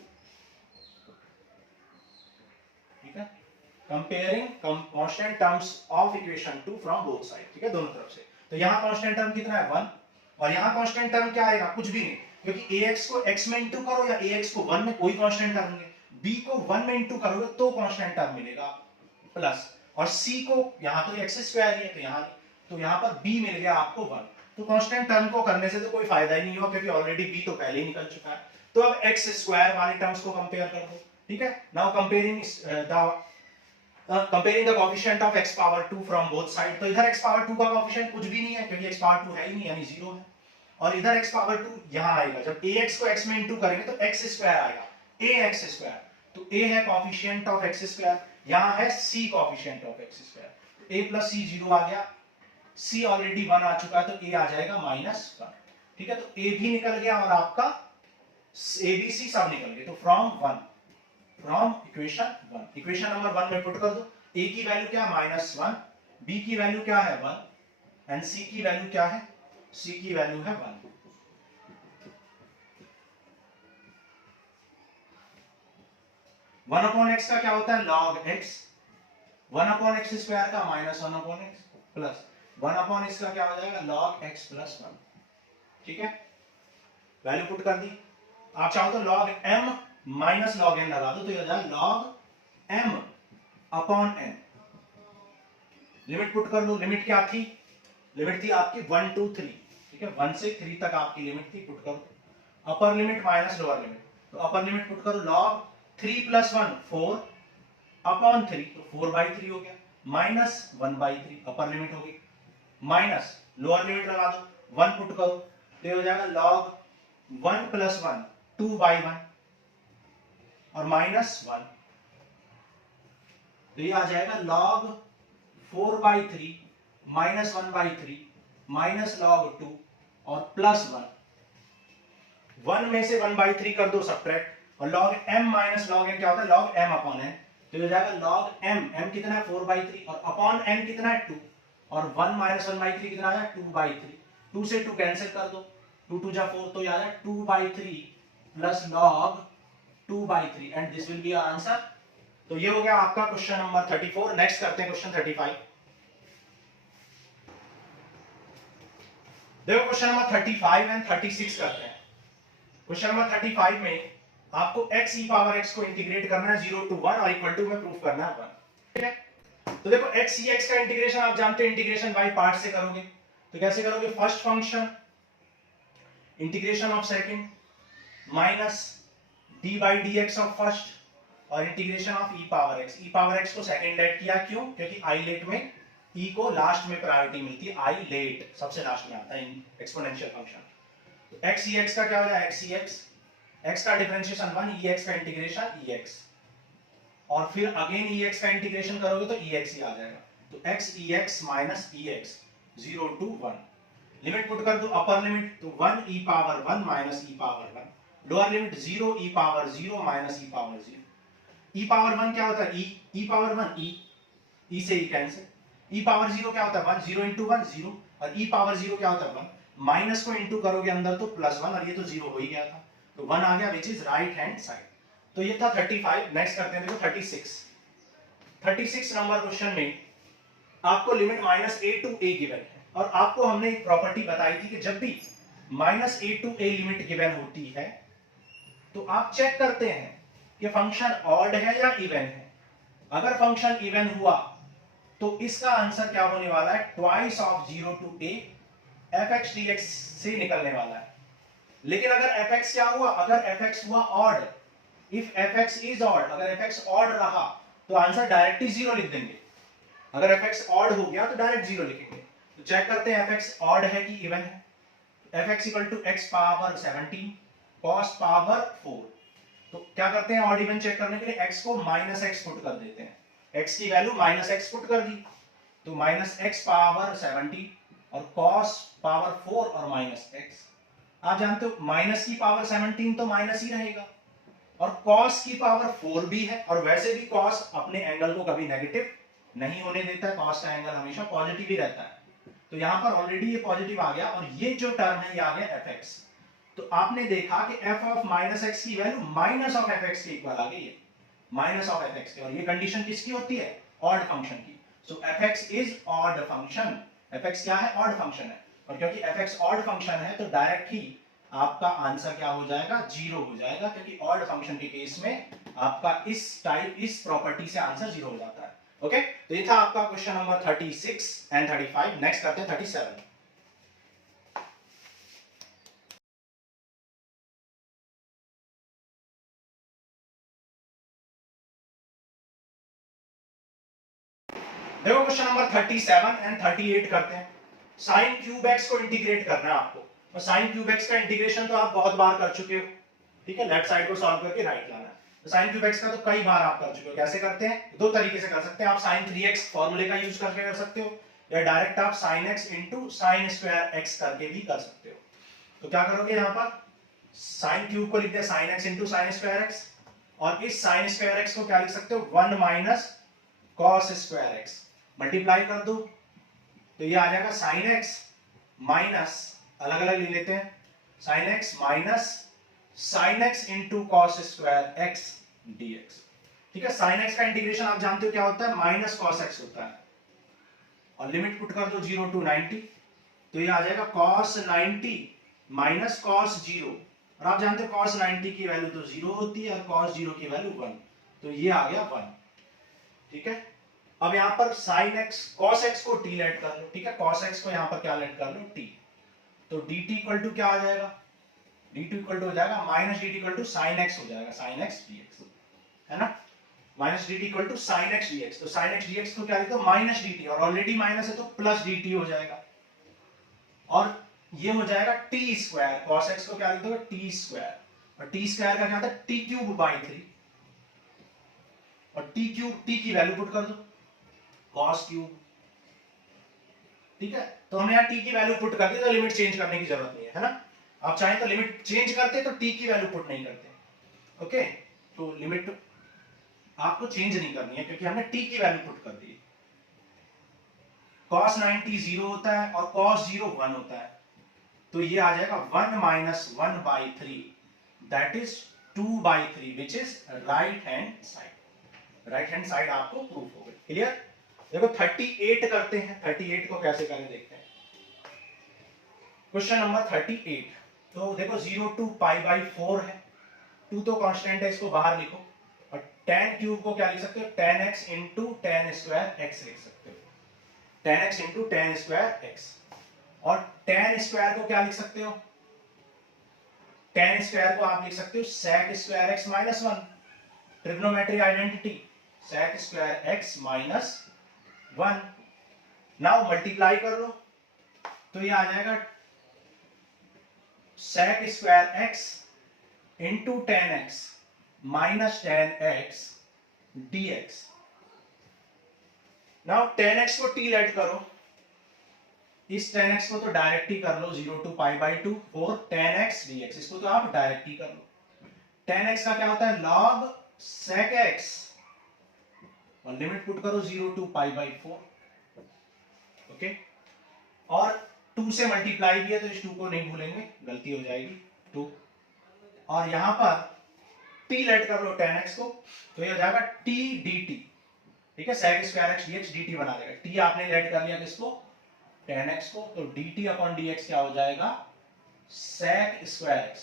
ठीक है, comparing constant terms of equation 2 from both side, ठीक है, दोनों तरफ से। तो यहां कांस्टेंट टर्म कितना है 1, और यहां कांस्टेंट टर्म क्या आएगा, कुछ भी नहीं, क्योंकि ax को x में इंटू करो या ax को 1 में, कोई कांस्टेंट टर्म नहीं, b को 1 में इंटू करोगे तो कांस्टेंट टर्म मिलेगा प्लस, और c को यहां तो x स्क्वायर ही है तो यहां पर b मिल गया आपको 1। तो कांस्टेंट टर्म को करने से तो कोई फायदा ही नहीं हुआ, क्योंकि ऑलरेडी b तो पहले ही निकल चुका है। तो अब x स्क्वायर वाले टर्म्स को कंपेयर कर दो, ठीक है। Now comparing the coefficient of x power 2 from both side. तो इधर x पावर 2 का कोएफिशिएंट कुछ भी नहीं है, क्योंकि x पावर 2 है ही नहीं, यानी 0 है, और इधर x पावर 2 यहां आएगा, जब ax को x में इंटू करेंगे तो x स्क्वायर आएगा, ax स्क्वायर। तो a है कोएफिशिएंट ऑफ x स्क्वायर, यहां है c coefficient of x square, a plus c 0 आ गया, c ऑलरेडी 1 आ चुका है, तो a आ जाएगा -1, ठीक है। तो a भी निकल गया और आपका a b c सब निकल गए। तो फ्रॉम इक्वेशन नंबर 1 में पुट कर दो, a की वैल्यू क्या है -1, b की वैल्यू क्या है 1 एंड c की वैल्यू क्या है, c की वैल्यू है 1। 1/x का क्या होता है log x, 1/x स्क्वायर का -1/x प्लस 1/x का क्या हो जाएगा log x प्लस 1, ठीक है। वैल्यू पुट कर दी, आप चाहो तो log m minus log n लगा दो, तो ये हो जाएगा log m upon n। Limit put कर दो, लिमिट क्या थी, लिमिट थी आपकी 1 to 3, ठीक है, 1 से 3 तक आपकी लिमिट थी, पुट करो अपर लिमिट माइनस लोअर लिमिट। तो अपर लिमिट पुट करो log 3 + 1 4 अपॉन 3, तो 4/3 हो गया, माइनस 1/3 अपर लिमिट हो गई, माइनस लोअर लिमिट लगा दो 1 पुट करो, तो ये हो जाएगा log 1 + 1 2/1 और -1, तो ये आ जाएगा log 4/3 -1/3 माइनस log 2 और +1, 1 में से 1/3 कर दो सब्ट्रैक्ट, और log m minus log n क्या होता है log m अपॉन n, तो हो जाएगा log m कितना है 4/3 और अपॉन n कितना है 2, और 1 - 1/3 कितना आया 2/3, 2 से 2 कैंसिल कर दो, 2 2 जा 4, तो ये आ जाएगा 2/3 plus log 2/3 and this will be our answer. तो ये हो गया आपका क्वेश्चन नंबर 34। नेक्स्ट करते हैं क्वेश्चन 35। देखो क्वेश्चन नंबर 35 एंड 36 करते हैं। क्वेश्चन नंबर 35 में आपको x e पावर x को इंटीग्रेट करना है 0 to 1 और इक्वल टू में प्रूफ करना है 1, ठीक है। तो देखो x e x का इंटीग्रेशन आप जानते हो इंटीग्रेशन बाय पार्ट से करोगे, तो कैसे करोगे, first function integration of second minus d by dx of first और integration of e power x। e power x को सेकंड लेट किया, क्यों, क्योंकि i लेट में e को लास्ट में प्रायोरिटी मिलती है, i लेट सबसे लास्ट में आता है एक्सपोनेंशियल फंक्शन। तो x e x का क्या हो जाएगा x e x, x का डिफरेंशिएशन 1, e x का इंटीग्रेशन e x, और फिर अगेन e x का इंटीग्रेशन करोगे तो e x ही आ जाएगा। तो x e x minus e x 0 to 1, limit put कर दो, अपर लिमिट तो 1 e power 1 minus e power 1, lower limit 0 e power 0 minus e power 0। e power 1 क्या होता है e पावर 1 e से e कैंसिल, e पावर 0 क्या होता है 1, 0 into 1 0, और e पावर 0 क्या होता है 1, माइनस को इंटू करोगे अंदर तो +1, और ये तो 0 हो ही गया था, तो 1 आ गया which is right hand side. तो ये था 35। नेक्स्ट करते हैं, देखो 36 नंबर क्वेश्चन में आपको limit -a to a given है, और आपको हमने एक प्रॉपर्टी बताई थी कि जब भी -a to a limit given होती है तो आप चेक करते हैं कि फंक्शन ऑड है या इवन है। अगर फंक्शन इवन हुआ तो इसका आंसर क्या होने वाला है, twice of 0 to a fx dx से निकलने वाला है। लेकिन अगर fx क्या हुआ, अगर fx हुआ odd, if fx is odd, अगर fx ऑड रहा तो आंसर डायरेक्ट ही 0 लिख देंगे। अगर fx ऑड हो गया तो डायरेक्ट 0 लिखेंगे। तो चेक करते हैं fx ऑड है कि इवन है। fx = x power 17 cos power 4। तो क्या करते हैं ऑड इवन चेक करने के लिए, x को -x पुट कर देते हैं, x की वैल्यू -x पुट कर दी, तो -x पावर 17 और cos पावर 4 और -x। आप जानते हो माइनस की पावर 17 तो माइनस ही रहेगा, और cos की पावर 4 भी है, और वैसे भी cos अपने एंगल को कभी नेगेटिव नहीं होने देता है, कॉस का एंगल हमेशा पॉजिटिव ही रहता है। तो यहां पर ऑलरेडी ये पॉजिटिव आ गया और ये जो टर्म है ये आ गया एफ एक्स। तो आपने देखा कि एफ ऑफ माइनस एक्स की value minus of F x के इक्वल आ गई है, माइनस ऑफ एफ एक्स के। और ये कंडीशन किसकी होती है? ऑड फंक्शन की। So F X is odd function. F X क्या है? ऑड फंक्शन है। और क्योंकि एफ एक्स ऑड फंक्शन है तो डायरेक्ट ही आपका आंसर क्या हो जाएगा? जीरो हो जाएगा, क्योंकि ऑड फंक्शन के केस में आपका इस प्रॉपर्टी से आंसर जीरो हो जाता है। ओके, तो ये था आपका क्वेश्चन नंबर 36 एंड 35। नेक्स्ट करते हैं 37। देखो क्वेश्चन नंबर 37 एंड 38 करते हैं। साइन क्यूब एक्स को इंटीग्रेट करना है आपको। और साइन क्यूब एक्स का इंटीग्रेशन तो आप बहुत बार कर चुके हो, ठीक है। लेफ्ट साइड को सॉल्व करके राइट लाना है। तो साइन क्यूब एक्स का तो कई बार आप कर चुके हो। कैसे करते हैं? दो तरीके से कर सकते हैं। आप साइन 3x फॉर्मूले का यूज करके कर सकते हो, या डायरेक्ट आप sine x into sine square x करके भी कर सकते हो। तो क्या करोगे? यहाँ पर साइन क्यूब को लिख दिया sine x into sine square x, और इस साइन स्क्वायर एक्स को क्या लिख सकते हो? 1 minus cos square x. Multiply कर दो तो ये आ जाएगा साइन एक्स माइनस, अलग अलग ले लेते हैं, sine x minus sine x into cos square x dx. ठीक है। साइन एक्स का इंटीग्रेशन आप जानते हो क्या होता है? माइनस कॉस एक्स होता है। और लिमिट पुट कर दो 0 to 90, तो ये आ जाएगा कॉस 90 माइनस कॉस 0। और आप जानते हो कॉस 90 की वैल्यू तो 0 होती है और कॉस 0 की वैल्यू 1, तो ये आ गया 1। ठीक है। अब यहां पर sin x cos x को t लेट कर लो। ठीक है। cos x को यहां पर क्या लेट कर लो? t। तो dt इक्वल टू क्या आ जाएगा? dt इक्वल टू हो जाएगा minus dt equal to sin x हो जाएगा, sin x dx, है ना। Minus dt equal to sin x dx। तो sin x dx को क्या लिखो? माइनस dt, और ऑलरेडी माइनस है तो प्लस dt हो जाएगा। और ये हो जाएगा t स्क्वायर। cos x को क्या लिख दोगे? t square. और t स्क्वायर का क्या होता है? t cube by 3। और t क्यूब, t की वैल्यू पुट कर दो, cos क्यूब। ठीक है। तो हमने यहाँ t की वैल्यू पुट कर दी, तो लिमिट चेंज करने की जरूरत नहीं है, है ना। आप चाहें तो लिमिट चेंज करते तो t की वैल्यू पुट नहीं करते। ओके, तो लिमिट आपको चेंज नहीं करनी है क्योंकि हमने t की वैल्यू पुट कर दी। cos 90 0 होता है और cos 0 1 होता है, तो ये आ जाएगा 1 minus 1 by 3, that is 2 by 3, which is right hand side. Right hand side आपको प्रूफ हो गई। क्लियर। देखो 38 करते हैं। 38 को कैसे करें देखते हैं। Question number 38। तो देखो 0 to पाई बाई 4 है, 2 तो कांस्टेंट है, इसको बाहर लिखो। और tan क्यूब को क्या लिख सकते हो? tan x into tan square x लिख सकते हो, tan x into tan square x। और tan स्क्वायर को क्या लिख सकते हो? tan स्क्वायर को आप लिख सकते हो sec square x minus 1, trigonometry identity, sec square x minus 1। Now multiply कर लो तो ये आ जाएगा sec square x into tan x minus tan x dx। Now tan x को t लेट करो, इस tan x को तो डायरेक्ट ही कर लो, 0 to pi by 2 4 tan x dx, इसको तो आप डायरेक्ट ही कर लो। tan x का क्या होता है? log sec x, और लिमिट पुट करो 0 to पाई बाई 4। ओके, और 2 से मल्टीप्लाई भी है तो इस 2 को नहीं भूलेंगे, गलती हो जाएगी 2। और यहां पर t लेट कर लो tan x को, तो ये हो जाएगा t dt। ठीक है। sec square x dx dt बना देगा। t आपने लेट कर लिया किसको? tan x को, तो dt अपॉन dx क्या हो जाएगा? sec square x।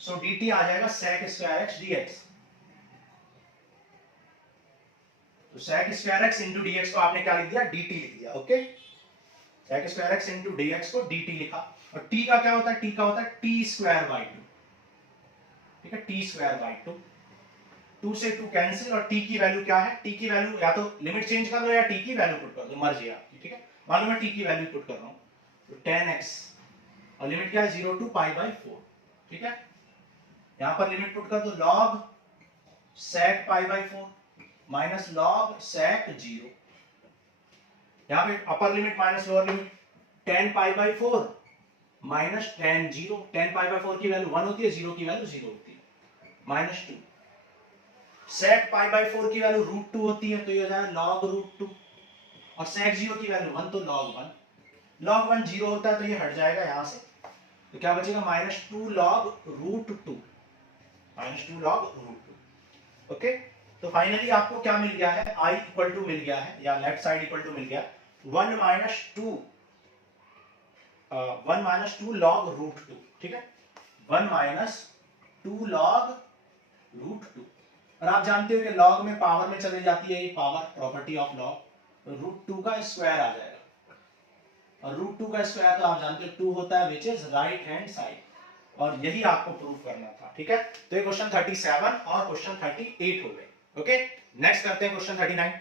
So dt आ जाएगा sec स्क्वायर x dx। तो sec square x into dx को आपने क्या लिख दिया? dt लिख दिया। Okay, sec square x into dx को dt लिखा। और t का क्या होता है? t का होता है t स्क्वायर बाई 2। ठीक है, t स्क्वायर बाई 2। 2 से 2 कैंसिल, और t की वैल्यू क्या है? t की वैल्यू या तो लिमिट चेंज कर लो या t की वैल्यू पुट कर दो, मर्जी है आपकी। ठीक है, मान लो मैं t की वैल्यू पुट कर रहा हूं, तो tan x, और लिमिट क्या है? 0 to पाई बाई 4। ठीक है। यहां पर लिमिट पुट कर दो log sec pi by 4 minus log sec 0। यहां पे अपर limit minus lower limit, tan pi by 4 minus tan 0। tan pi by 4 की वैल्यू 1 होती है, 0 की वैल्यू 0 होती है, माइनस 2। sec पाई बाई 4 की वैल्यू √2 होती है, तो ये हो जाएगा log √2। और sec 0 की वैल्यू 1, तो log 1 0 होता है तो ये हट जाएगा यहां से, तो क्या बचेगा -2 log √2, -2 log √2। ओके, तो फाइनली आपको क्या मिल गया है, I इक्वल टू मिल गया है, या लेफ्ट साइड इक्वल टू मिल गया 1 -2 log √2, ठीक है, 1 -2 log √2। और आप जानते हो कि log में पावर में चले जाती है, ये पावर प्रॉपर्टी ऑफ log, तो √2 का स्क्वायर आ जाएगा, और √2 का स्क्वायर तो आप जानते हो 2 होता है, which is right hand side, और यही आपको प्रूव करना था, ठीक है। तो ये क्वेश्चन 37 और क्वेश्चन 38 हो गए। ओके, नेक्स्ट करते हैं क्वेश्चन 39।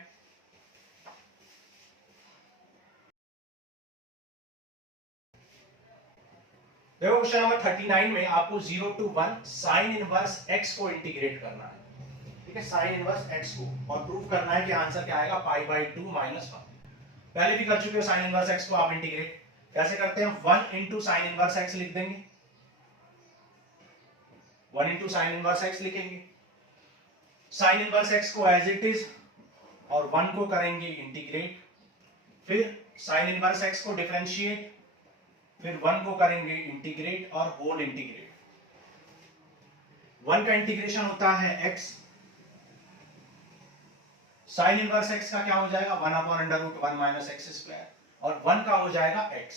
देखो क्वेश्चन नंबर 39 में आपको 0 to 1 साइन इनवर्स x को इंटीग्रेट करना है, ठीक है, साइन इनवर्स x को, और प्रूव करना है कि आंसर क्या आएगा, π/2 - 1। पहले भी कर चुके हो साइन इनवर्स x को आप इंटीग्रेट, कैसे करते हैं, 1 into साइन इनवर्स x लिख देंगे, 1 into साइन इनवर्स x लिखेंगे, साइन इनवर्स x को एज इट इज और 1 को करेंगे इंटीग्रेट, फिर साइन इनवर्स x को डिफरेंशिएट, फिर 1 को करेंगे इंटीग्रेट और होल इंटीग्रेट। 1 का इंटीग्रेशन होता है x, साइन इनवर्स x का क्या हो जाएगा, 1/√1 - x², और 1 का हो जाएगा x,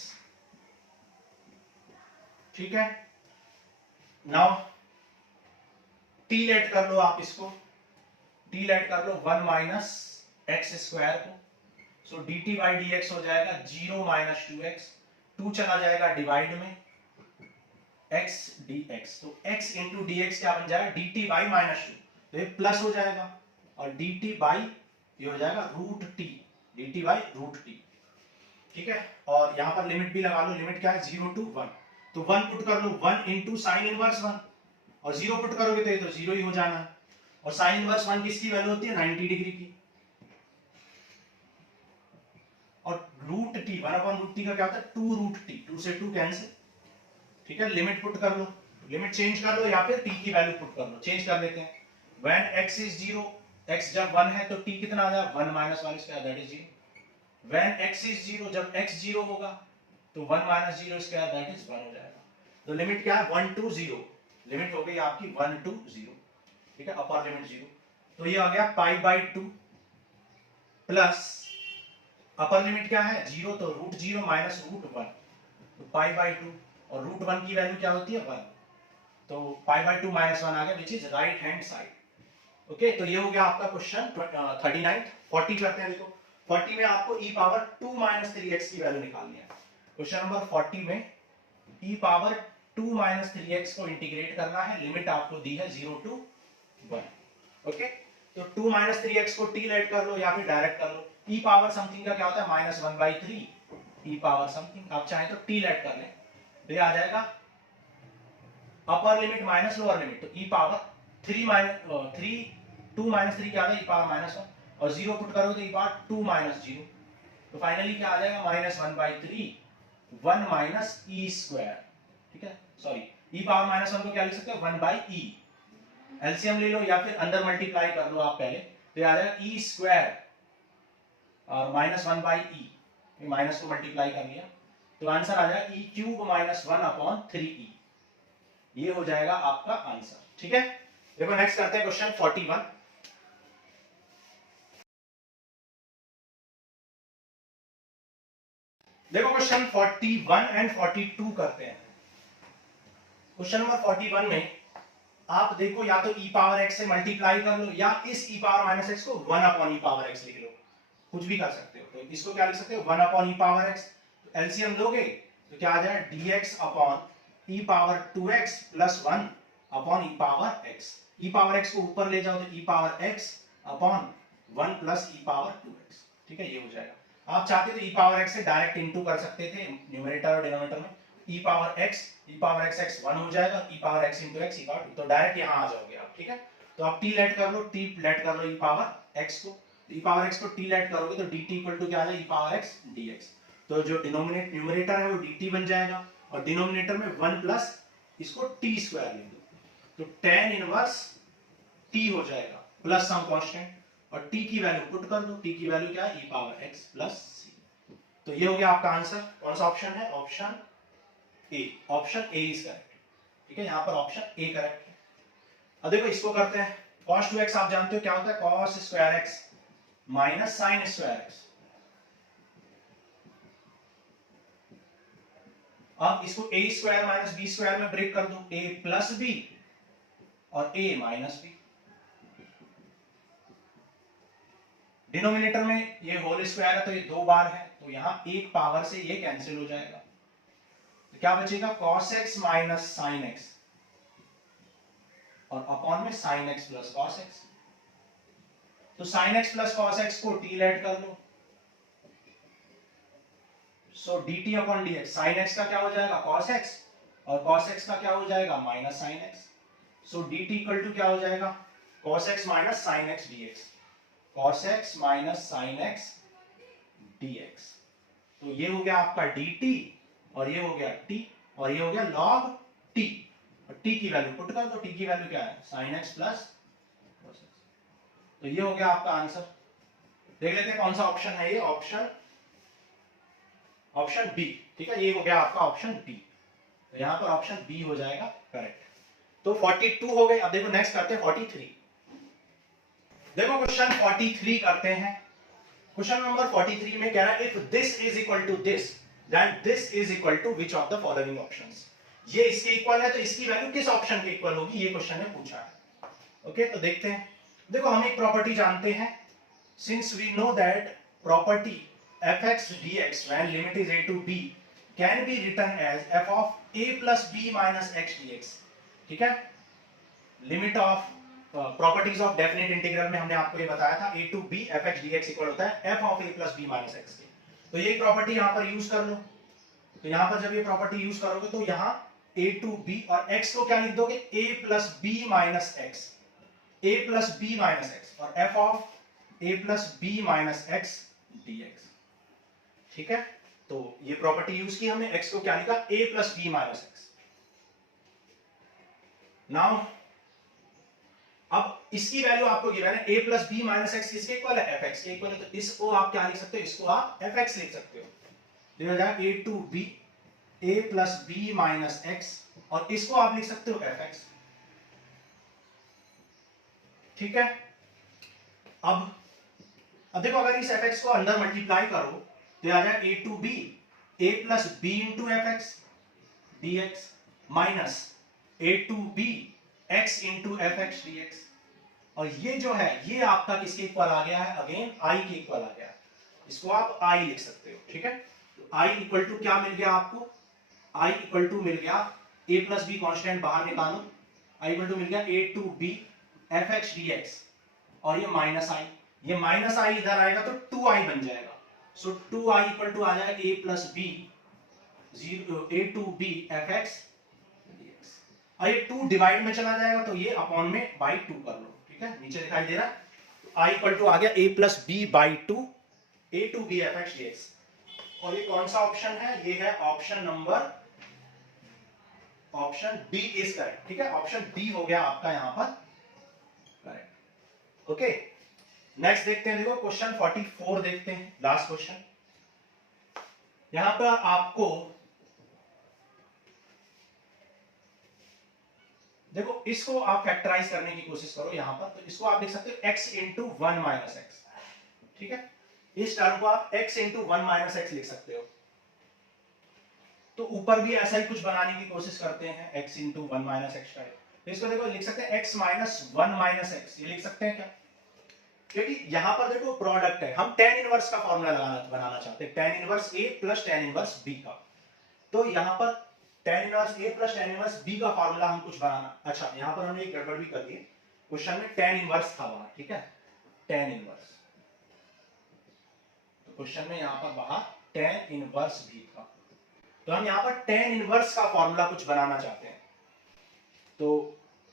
ठीक है। नाउ t लेट कर लो आप इसको, t लेट कर लो 1 - x² को, सो dt/dx हो जाएगा 0 - 2x, 2 चला जाएगा डिवाइड में, x dx, तो x इंटू dx क्या बन जाएगा, dt/-2, तो ये प्लस हो जाएगा, और dt/ ये हो जाएगा √t, dt/√t, ठीक है। और यहां पर लिमिट भी लगा लो, लिमिट क्या है, 0 to 1, तो 1 पुट कर लो, 1 इंटू साइन इनवर्स 1, और 0 पुट करोगे तो ये तो 0 ही हो जाना है, और साइन इनवर्स 1 किसकी वैल्यू होती है, 90 डिग्री की, और √t 1/√t का क्या होता है, 2√t, 2 से 2 कैंसिल, ठीक है। लिमिट पुट कर लो, लिमिट चेंज कर लो, या फिर t की वैल्यू पुट कर लो, चेंज कर लेते हैं। व्हेन x इज 0, x जब 1 है तो t कितना आ जाएगा, 1 - 1², that is 0। When x is 0, जब x 0 होगा तो 1 - 0², दैट इज 1 हो जाएगा। तो लिमिट क्या है, 1 to 0, लिमिट हो गई आपकी 1 to 0, ठीक है, अपर लिमिट 0, तो ये आ गया π/2 प्लस अपर लिमिट क्या है 0, तो √0 - √1, तो π/2, और √1 की वैल्यू क्या होती है 1, तो π/2 - 1 आ गया, which is right hand side. Okay, तो ये हो गया आपका क्वेश्चन 39। 40 करते हैं, देखो 40 में आपको e⁻2 - 3x की वैल्यू निकालनी है। क्वेश्चन नंबर 40 में e⁻2 - 3x को इंटीग्रेट करना है, लिमिट आपको दी है 0 to 1। ओके, तो 2 - 3x को t लेट कर लो, या फिर डायरेक्ट कर लो, e पावर समथिंग का क्या होता है, -1/3, e पावर समथिंग, आप चाहे तो t लेट कर लें, तो ये आ जाएगा अपर लिमिट माइनस लोअर लिमिट, तो e⁻3 2 - 3 क्या आ जाएगा, e⁻1, और 0 पुट करोगे तो e⁻2 - 0, तो फाइनली क्या आ जाएगा, -1/3 1 - e², ठीक है, सॉरी e⁻1 को क्या लिख सकते हो, 1/e, एलसीएम ले लो या फिर अंदर मल्टीप्लाई कर लो आप पहले, तो ये आ जाएगा e² और -1/e, माइनस को मल्टीप्लाई कर लिया, तो आंसर आ जाएगा e³ - 1/3e, ये हो जाएगा आपका आंसर, ठीक है। देखो नेक्स्ट करते हैं क्वेश्चन 41। देखो क्वेश्चन 41 एंड 42 करते हैं। क्वेश्चन नंबर 41 में आप देखो, या तो e⁻x से मल्टीप्लाई कर लो, या इस e⁻x को 1/e⁻x लिख लो, कुछ भी कर सकते हो। तो इसको क्या लिख सकते हो, 1/e⁻x, तो एलसीएम लोगे तो क्या आ जाएगा, dx/e⁻2x + 1/e⁻x, e⁻x को ऊपर ले जाओ तो e⁻x/1 + e⁻2x, ठीक है, ये हो जाएगा। आप चाहते तो e⁻x से डायरेक्ट इनटू कर सकते थे न्यूमरेटर और डिनोमिनेटर में, e⁻x 1 हो जाएगा, e⁻x * x e⁻2, तो डायरेक्ट यहां आ जाओगे आप, ठीक है। तो आप t लेट कर लो, t लेट कर लो e⁻x को, e⁻x को t लेट करोगे तो dt = क्या आ जाएगा, e⁻x dx, तो जो न्यूमरेटर है वो dt बन जाएगा, और डिनोमिनेटर में 1 प्लस इसको t² लिख दो, तो tan इनवर्स t हो जाएगा प्लस सम कांस्टेंट, और t की वैल्यू पुट कर दो। t की वैल्यू क्या है, e power x plus c। तो ये हो गया आपका आंसर। कौन सा ऑप्शन है, option A. Option A is correct. ठीक है, यहां पर ऑप्शन ए करेक्ट है। अब देखो इसको करते हैं। cos 2x आप जानते हो क्या होता है, cos square x minus sine square x। अब इसको a square minus b square में ब्रेक कर दो, a प्लस बी और a माइनस बी। डिनोमिनेटर में ये होल स्क्वायर है तो ये 2 बार है, तो यहां एक पावर से ये कैंसिल हो जाएगा। तो क्या बचेगा, cos x minus sine x और अपॉन में sin x plus cos x। तो sin x plus cos x को t लेट कर लो, so dt upon dx। sin x का क्या हो जाएगा, cos x, और cos x का क्या हो जाएगा, minus sin x। So dt equal to क्या हो जाएगा, cos x minus sin x dx। cos x minus sin x dx। तो ये हो गया आपका dt और ये हो गया t और ये हो गया log t। और t की वैल्यू पुट कर दो, t की वैल्यू क्या है, sin x plus cos x। तो ये हो गया आपका आंसर। देख लेते हैं कौन सा ऑप्शन है ये, ऑप्शन बी। ठीक है, ये हो गया आपका ऑप्शन बी। तो यहां पर ऑप्शन बी हो जाएगा करेक्ट। तो 42 हो गए। अब देखो नेक्स्ट करते हैं 43। देखो क्वेश्चन 43 करते हैं। क्वेश्चन नंबर 43 में कह रहा है if this is equal to this then this is equal to which of the following options. ये इसके इक्वल है तो इसकी वैल्यू किस ऑप्शन के इक्वल होगी, ये क्वेश्चन ने पूछा है। ओके, तो देखते हैं। देखो हम एक प्रॉपर्टी जानते हैं, since we know that property fx dx when limit is a to b can be written as f of a plus b minus x dx। ठीक है, limit of properties of definite integral में हमने आपको ये बताया था a to b fx dx equal होता है f of a plus b minus x के। तो ये प्रॉपर्टी यहां पर यूज कर लो। तो यहां पर जब ये प्रॉपर्टी यूज करोगे तो यहां a to b और x को क्या लिख दोगे, a plus b minus x, a plus b minus x और f of a plus b minus x dx। ठीक है, तो ये प्रॉपर्टी यूज की हमने, x को क्या लिखा, a plus b minus x. Now अब इसकी वैल्यू आपको गिवन है a plus b minus x किसके इक्वल है, fx के इक्वल है। तो इसको आप क्या लिख सकते हो, इसको आप fx लिख सकते हो। लिखा जाएगा a to b a plus b minus x और इसको आप लिख सकते हो fx। ठीक है, अब देखो अगर इस fx को अंदर मल्टीप्लाई करो तो आ जाए a to b a plus b into f x d x minus a to b x into f x d x. और ये जो है ये आपका किसके इक्वल आ गया है, अगेन i के इक्वल आ गया है। इसको आप i लिख सकते हो। ठीक है, तो i इक्वल टू क्या मिल गया आपको, i इक्वल टू मिल गया a प्लस बी कॉन्स्टेंट बाहर निकालो, i इक्वल टू मिल गया a to b f x d x और ये माइनस i, ये माइनस i इधर आएगा तो 2i बन जाएगा। सो 2i इक्वल टू आ जाएगा a plus b a to b f x dx। और ये 2 डिवाइड में चला जाएगा तो ये अपॉन में बाई 2 कर लो। ठीक है, नीचे दिखाई दे रहा है, i इक्वल टू आ गया a plus b by 2 a to b f x dx। और ये कौन सा ऑप्शन है, ये है ऑप्शन बी इज करेक्ट। ठीक है, ऑप्शन बी हो गया आपका यहां पर करेक्ट। ओके, नेक्स्ट देखते हैं। देखो क्वेश्चन 44 देखते हैं, लास्ट क्वेश्चन। यहां पर आपको देखो इसको आप फैक्टराइज करने की कोशिश करो यहां पर, तो इसको आप लिख सकते हो x इंटू 1 माइनस एक्स। ठीक है, इस टर्म को आप x इंटू 1 माइनस एक्स लिख सकते हो। तो ऊपर भी ऐसा ही कुछ बनाने की कोशिश करते हैं, x into 1 minus x type. तो इसको देखो लिख सकते हैं x माइनस 1 माइनस एक्स, ये लिख सकते हैं क्या, क्योंकि यहां पर देखो प्रोडक्ट है, हम tan इनवर्स का फॉर्मूला बनाना चाहते हैं, tan inverse a plus tan inverse b का। तो यहां पर tan inverse a plus tan inverse b का फॉर्मूला हम कुछ बनाना, अच्छा यहां पर हमने एक गड़बड़ भी कर दी, क्वेश्चन में tan इनवर्स था बाहर। ठीक है, tan इनवर्स, तो क्वेश्चन में यहां पर बाहर tan इनवर्स भी था, तो हम यहां पर tan इनवर्स का फॉर्मूला कुछ बनाना चाहते हैं। तो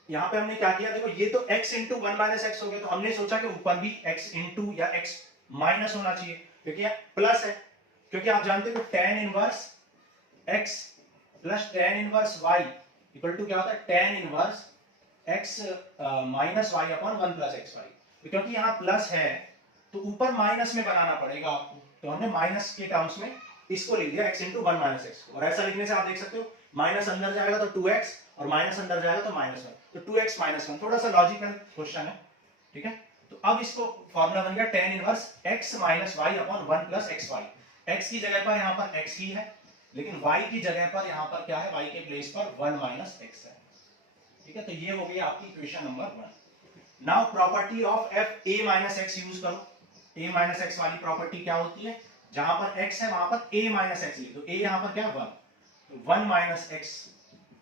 यहां पे हमने क्या किया, देखो ये तो x इंटू 1 माइनस एक्स हो गया, तो हमने सोचा कि ऊपर भी x इंटू या x माइनस होना चाहिए, क्योंकि यह प्लस है, क्योंकि आप जानते हो tan inverse x plus tan inverse y equal to क्या होता है, tan inverse x minus y upon 1 plus x y. क्योंकि यहाँ प्लस है तो ऊपर माइनस में बनाना पड़ेगा आपको, तो हमने माइनस के टर्म्स में इसको लिख दिया x into one minus x. और ऐसा लिखने से आप देख सकते हो माइनस अंदर जाएगा तो 2x और माइनस अंदर जाएगा तो माइनस वन, तो 2x माइनस वन। थोड़ा सा लॉजिकल क्वेश्चन है, ठीक है। तो अब इसको फॉर्मूला बन गया tan inverse x minus y upon one plus x y. X की जगह पर यहाँ पर x ही है, लेकिन y की जगह पर यहाँ पर क्या है, y के प्लेस पर वन माइनस एक्स है, ठीक है। तो ये हो गई आपकी equation number 1। Now property of F A minus x use करो। ए माइनस एक्स वाली प्रॉपर्टी क्या होती है, जहां पर x है वहां पर a माइनस एक्स लिख दो। a यहां पर क्या है 1, तो 1 माइनस एक्स,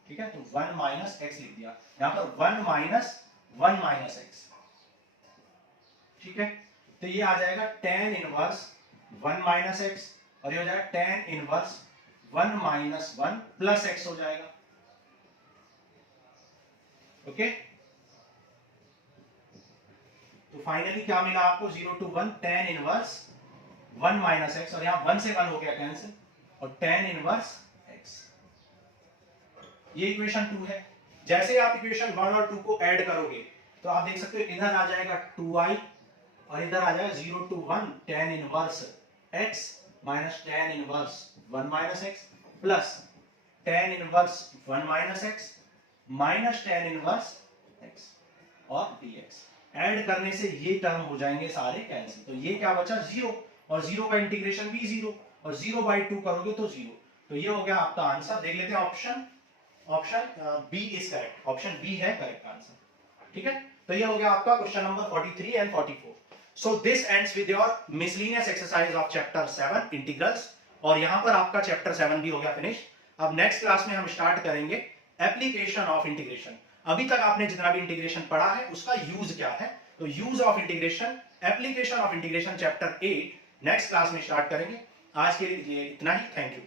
ठीक है। तो 1 माइनस एक्स लिख दिया, यहां पर 1 माइनस एक्स, ठीक है। तो ये आ जाएगा tan इनवर्स 1 माइनस एक्स, और ये हो जाएगा tan inverse 1 minus 1 plus x हो जाएगा, ओके। तो फाइनली क्या मिला आपको, 0 to 1 tan inverse 1 minus x, और यहां 1 से 1 हो गया कैंसिल, और tan इनवर्स एक्स। ये इक्वेशन 2 है। जैसे आप इक्वेशन 1 और 2 को ऐड करोगे तो आप देख सकते हो इधर आ जाएगा 2i और इधर आ जाएगा 0 to 1 tan inverse x minus tan inverse 1 minus x plus tan inverse 1 minus x minus tan inverse x और dx। ऐड करने से ये टर्म हो जाएंगे सारे कैंसिल, तो ये क्या बचा 0, और 0 का इंटीग्रेशन भी 0, और 0/2 करोगे तो 0। तो ये हो गया आपका आंसर। देख लेते हैं option b is correct, option b है करेक्ट आंसर, ठीक है। तो ये हो गया आपका question number 43 and 44। So this ends with your miscellaneous exercise of chapter 7 integrals, और यहां पर आपका चैप्टर 7 भी हो गया फिनिश। अब नेक्स्ट क्लास में हम स्टार्ट करेंगे एप्लीकेशन ऑफ इंटीग्रेशन। अभी तक आपने जितना भी इंटीग्रेशन पढ़ा है उसका यूज क्या है, तो use of integration, application of integration chapter 8 next class में स्टार्ट करेंगे। आज के लिए इतना ही, थैंक यू।